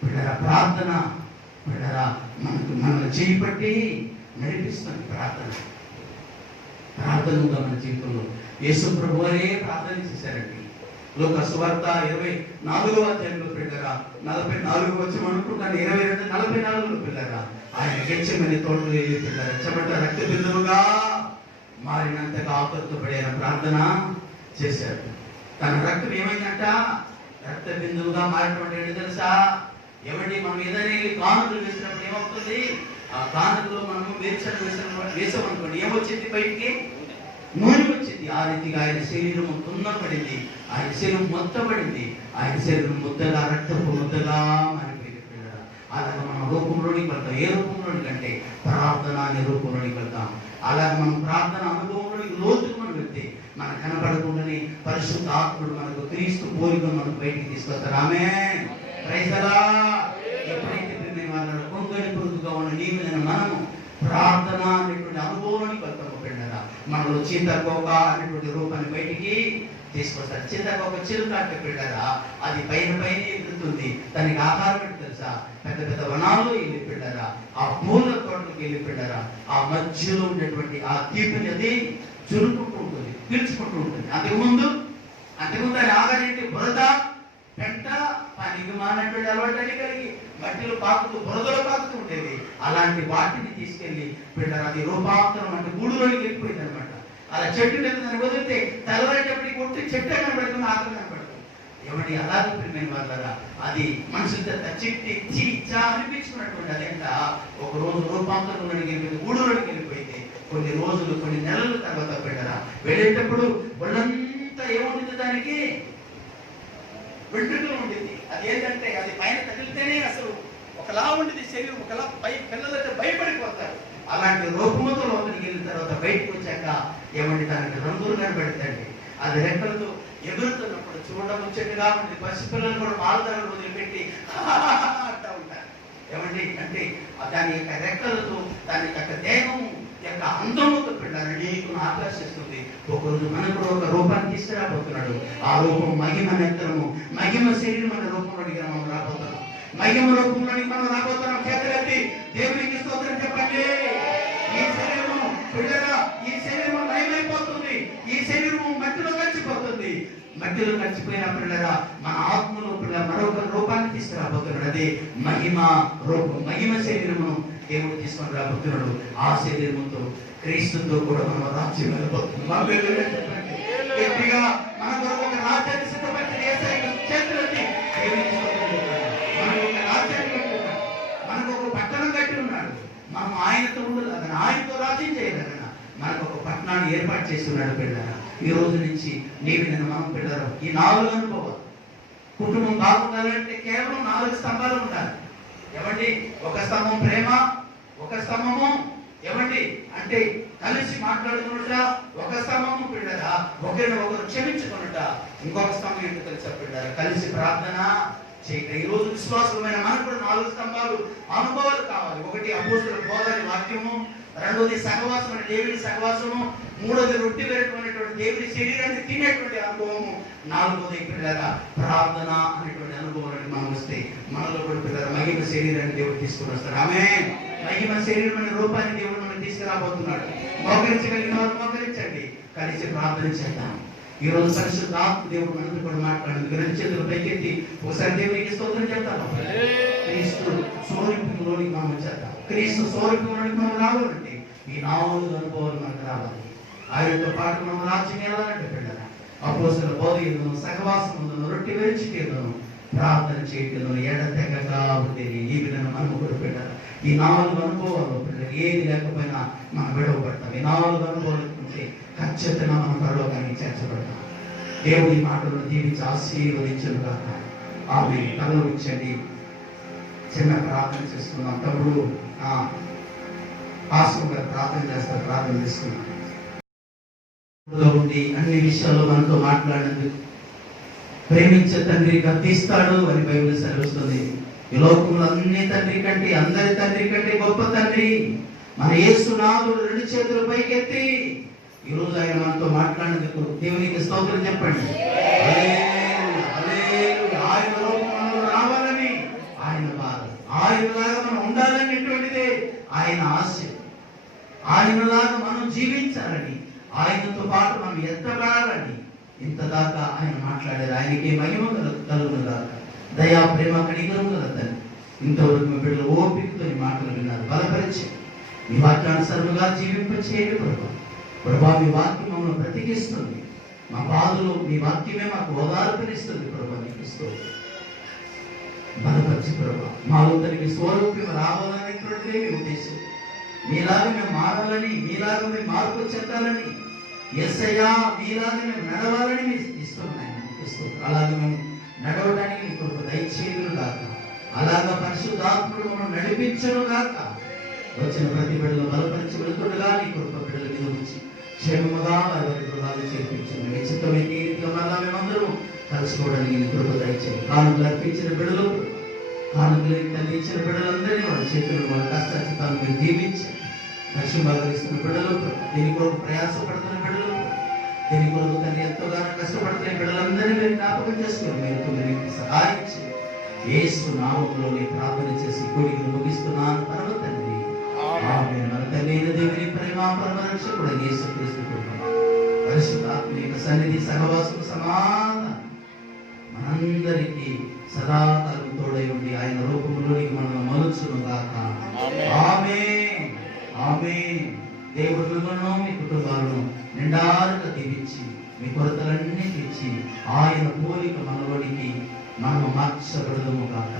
పిల్లరా ప్రార్థన పిల్లరా మనల్ని చేపట్టి నడిపిస్తుంది. ప్రార్థన ఉందా మన జీవితంలో? యేసు ప్రభువే ప్రార్థన చేశారండి. లోక సువార్త 24వ అధ్యాయంలో పిల్లరా 44 వచ్చి అనుకుంటాను 22-44 పిల్లరా ఆయన గెచ్చమని తోటలు వెళ్ళి పిల్లరా చెమట రక్త బిందువుగా మారినంతగా ఆకర్షపడిన ప్రార్థన చేశారు. తన రక్తం ఏమైందంట? రక్త బిందువుగా మారినటువంటి ఏంటి తెలుసా? ఏమండి మనం ఏదైనా కానుకలు వేసినప్పుడు ఏమవుతుంది? ఆ కానుకలో మనం వేసామనుకోండి ఏమొచ్చింది? బయటికి నూనె వచ్చింది. ఆ రీతిగా ఆయన శరీరం తున్నపడింది, ఆయన శరీరం మొత్తపడింది, ఆయన శరీరం ముద్దగా రక్తపు ముద్దగా మారిపోయింది పిల్లరా. అలాగే మనం రూపంలోనికి వెళ్తాం. ఏ రూపంలోనికి అంటే ప్రార్థన అనే రూపంలోనికి వెళ్తాం. అలాగే మనం ప్రార్థన అనుభవంలోనికి లోతుకు మనం వెళ్తే మన కనపడకుండానే పరిశుద్ధ ఆత్ముడు మనకు క్రీస్తు పోలికను మనకు బయటికి తీసుకొస్తారు. ఆమేన్. Praise the lord. ఎప్పుడైతే నేను వాళ్ళ కొంగడి పురుగుగా ఉన్న నీవు మనము ప్రార్థన అనేటువంటి అనుభవానికి వెళ్తాము పిల్లరా. మనలో చీతకోక అనేటువంటి రూపాన్ని బయటికి తీసుకొస్తారు. చీతకోక చిలుక పిల్లరా అది పైన ఎగురుతుంది. దానికి ఆహారం ఏంటి తెలుసా? పెద్ద పెద్ద వనాల్లో వెళ్ళి పిల్లరా, ఆ పూల తోటలకు వెళ్ళి పిల్లరా, ఆ మధ్యలో ఉండేటువంటి ఆ తీపిని అది చురుకుంటూ ఉంటుంది, పీల్చుకుంటూ ఉంటుంది. అంతకుముందు అది ఆగారేంటి? బురద పెంట పనికి మానటువంటి అలవాటు కలిగి మట్టిలో పాకుతూ బురదలో పాకుతూ ఉండేది. అలాంటి వాటిని తీసుకెళ్లి పిల్లలు అది రూపాంతరం అంటే గూడులోకి వెళ్ళిపోయింది అనమాట. అలా చెట్టు దాన్ని వదిలితే తెల్లవారేటప్పటికి కొట్టి చెట్టు కనబడుతుంది, ఆకలి కనబడుతుంది. ఏమండి అలాగే పిల్లలు వాళ్ళరా అది మనుషులతో చిట్టి చీచా అనిపించుకున్నటువంటి అదేంట ఒక రోజు రూపాంతరంలోకి వెళ్ళిపోయింది, గూడులోకి వెళ్ళిపోయింది. కొన్ని రోజులు కొన్ని నెలల తర్వాత పిల్లరా వెళ్ళేటప్పుడు ఒళ్ళంతా ఏముంటుంది? దానికి వెంట్రుకలు ఉండింది. అది ఏంటంటే అది పైన తగిలితేనే అసలు ఒకలా ఉండింది శరీరం, ఒకలా పిల్లలైతే భయపడిపోతారు. అలాంటి రూపంతో లోపలికి వెళ్ళిన తర్వాత బయటకు వచ్చాక ఏమండి దానికి రంగులు కనబడుతుంది. అది రెక్కలతో ఎగురుతున్నప్పుడు చూడముచ్చట్టుగా ఉంది. పసిపిల్లలు కూడా పాలదారులు వదిలిపెట్టి అంటూ ఉంటారు. ఏమండి అంటే దాని యొక్క రెక్కలతో దాని యొక్క దేహం యొక్క అందముతో పిల్లలు నీకు ఆకర్షిస్తుంది. ఒకరోజు మనకు కూడా ఒక రూపాన్ని తీసుకురాబోతున్నాడు. ఆ రూపం మహిమ నేత్రము, మహిమ శరీరం అనే రూపంలోనికి మనం రాబోతున్నాం. మహిమ రూపంలోనికి మనం రాబోతున్నాం. చేతులెత్తి దేవునికి స్తోత్రం చెప్పండి. ఈ శరీరము పిల్లరా ఈ శరీరము నయమైపోతుంది, ఈ శరీరము మట్టిలో కలిసిపోతుంది. మట్టిలో కలిసిపోయిన పిల్లరా మన ఆత్మలో పిల్ల మరొక రూపాన్ని తీసుకురాబోతున్నాడు. అదే మహిమ రూపం, మహిమ శరీరమును దేవుడు తీసుకొని రాబోతున్నాడు. ఆ శరీరముతో క్రీస్తుతో కూడా మనం రాజ్యం వెళ్ళబోతున్నాం. గట్టిగా మన కొరకు ఒక రాజ్యాన్ని సిద్ధపరిచిన యేసయ్య చేతులెత్తి దేవునికి స్తోత్రం చెప్తాడు. మనకు ఒక రాజ్యాన్ని కట్టి ఉన్నాడు, మనకు ఒక పట్టణం కట్టి ఉన్నాడు. మనం ఆయనతో ఉండదు, ఆయనతో రాజ్యం చేయగలన మనకు ఒక పట్టణాన్ని ఏర్పాటు చేస్తున్నాడు. పిల్లరా, ఈ రోజు నుంచి నీవు నేను మనం పిల్లలు ఈ 4 అనుభవాలు. కుటుంబం బాగుండాలంటే కేవలం 4 స్తంభాలు ఉండాలి. ఏమండి? ఒక స్తంభం ప్రేమ, ఒక స్తంభము ఏమండి అంటే కలిసి మాట్లాడుకున్నట, ఒక స్తంభము పిల్లరా ఒకరిని ఒకరు క్షమించుకున్నట, ఇంకొక స్తంభం ఏంటో తెలుసా పిల్లరా కలిసి ప్రార్థన చేయక. ఈ రోజు విశ్వాసమైన మనకు కూడా 4 స్తంభాలు అనుభవాలు కావాలి. ఒకటి అపోస్తుల బోధని వాక్యము, రెండోది సహవాసం అంటే దేవుని సహవాసము, మూడోది రొట్టె వేరేటువంటి దేవుని శరీరాన్ని తినేటువంటి అనుభవము, నాలుగోది పిల్లల ప్రార్థన అనేటువంటి అనుభవాన్ని మనం వస్తే మనలో కూడా పిల్లల మహిమ శరీరాన్ని దేవుడు తీసుకుని వస్తాడు. ఆమేన్. మహిమ శరీరం అనే రూపాన్ని దేవుడు మనం తీసుకురాబోతున్నాడు. మోకరించగలిగిన వారు మోకరించండి, కలిసి ప్రార్థన చేద్దాం. ఈ రోజు పరిశుద్ధాత్మ దేవుడు మనతో కూడా మాట్లాడింది. 2 చేతులు పైకెత్తి ఒకసారి దేవునికి స్తోత్రం చెప్తాను. క్రీస్తు స్వరూపంలోనికి మనం వచ్చేద్దాం. క్రీస్తు స్వరూపంలోనికి మనం రావాలంటే ఈ 4 అనుభవాలు మనకు రావాలి. ఆయనతో పాటు మనం రాజ్యం వెళ్ళాలంటే పిల్లల అపోస్తలుల బోధ ఎందును, సహవాసం ఉందను, రొట్టె విరుచుకేందును, ప్రార్థన చేయటను ఎడతెగక ఉండేది. ఈ విధంగా మనం కూడా పిల్లలు ఈ 4 అనుభవాలు పిల్లలు ఏది లేకపోయినా మనం విడవబడతాం. ఈ 4 అనుభవాలు ఉంటే ఖచ్చితంగా మనం పరలోకానికి చేర్చబడతాం. దేవుడి మాటలను దీవించి ఆశీర్వదించను కాక. ఆమె కళ్ళు ఇచ్చండి, చిన్న ప్రార్థన చేసుకుందాం. తమ్ముడు ఆశ్రమం గారు ప్రార్థన చేస్తారు, ప్రార్థన చేసుకున్నాం. ఉండి అన్ని విషయాల్లో మనతో మాట్లాడినందుకు ప్రేమించే తండ్రి గద్దిస్తాడు అని బైబిల్ సెలవుస్తుంది. ఈ లోకంలో అన్ని తండ్రి కంటే, అందరి తండ్రి కంటే గొప్ప తండ్రి మన యేసునాథుడు 2 చేతులు పైకెత్తి ఈ రోజు ఆయన మనతో మాట్లాడినందుకు దేవునికి స్తోత్రం చెప్పండి. ఆయన లోకంలో రావాలని ఆయన బాధ, ఆయనలాగా మనం ఉండాలనేటువంటిదే ఆయన ఆశ. ఆయనలాగా మనం జీవించాలని, ఆయనతో పాటు మనం ఎత్తబడాలని ఇంతదాకా ఆయన మాట్లాడారు. ఆయనకి మహిమ కలుగును దాకా, దయా ప్రేమ కనికరం గల తండ్రి. ఇంతవరకు మీ బిడ్డలు ఓపికతో ఈ మాటలు విన్నారు. బలపరిచి మీ వాక్యానుసారముగా జీవింపచేయండి ప్రభా. ప్రభా, మీ వాక్యం మమ్మల్ని బ్రతికిస్తుంది. మా బాధలు మీ వాక్యమే మాకు ఓదార్పునిస్తుంది ప్రభా. నీకు స్తోత్రం. బలపరిచి ప్రభా, మాలో తనకి స్వరూపం రావాలనేటువంటిదే మీ ఉద్దేశం. మీలాగా మేము మారాలని, మీలాగా మేము మార్పు చెందాలని, యేసయ్యా మీలాగా మేము నడవాలని మీ ఇస్తున్నాయి. అలాగే మేము నడవడానికి నీ కొరకు దయచేయును గాక. అలాగా పరిశుద్ధాత్ముడు మనం నడిపించను గాక. వచ్చిన ప్రతి బిడ్డలు బలపరిచి వెళ్తుండగా నీ కొరకు బిడ్డల మీద ఉంచి క్షేమముగా వారి గృహాలు చేర్పించింది. మీ చిత్తమైన రీతిగా మళ్ళా మేమందరూ కలుసుకోవడానికి నీ కొరకు దయచేయండి. కానుకలు అర్పించిన బిడ్డలు, కానుకలు అందించిన బిడ్డలందరినీ వాళ్ళ చేతులు, వాళ్ళ కష్టాచితాలు మీరు దీవించండి. దర్శనం భాగరిస్తున్న బిడ్డలు, దీని కొరకు ప్రయాసపడుతున్న బిడ్డలు, దీని కొరకు తల్లి ఎంతోగానో కష్టపడుతున్న బిడ్డలందరినీ మీరు జ్ఞాపకం చేసుకుని మీరు సహాయం చేయండి. యేసు నామములో ప్రార్థన చేసి కోరికలు ముగిస్తున్నాను పరమ తండ్రి. ఆమేన్. మన తండ్రి అయిన దేవుని ప్రేమ, పరమ రక్షకుడు యేసుక్రీస్తు కృప, పరిశుద్ధాత్మ యొక్క సన్నిధి, సహవాసం, సమాధానం మనందరికీ సదాకాలం తోడై ఉండి ఆయన రూపంలోనికి మనం మలుచును గాక. ఆమేన్. ఆమేన్. దేవుడు మిమ్మల్ని మీ కుటుంబాలను నిండారుగా దీవించి మీ కొరతలన్నీ తీర్చి ఆయన పోలిక మనలోనికి మనము మార్చబడదము గాక.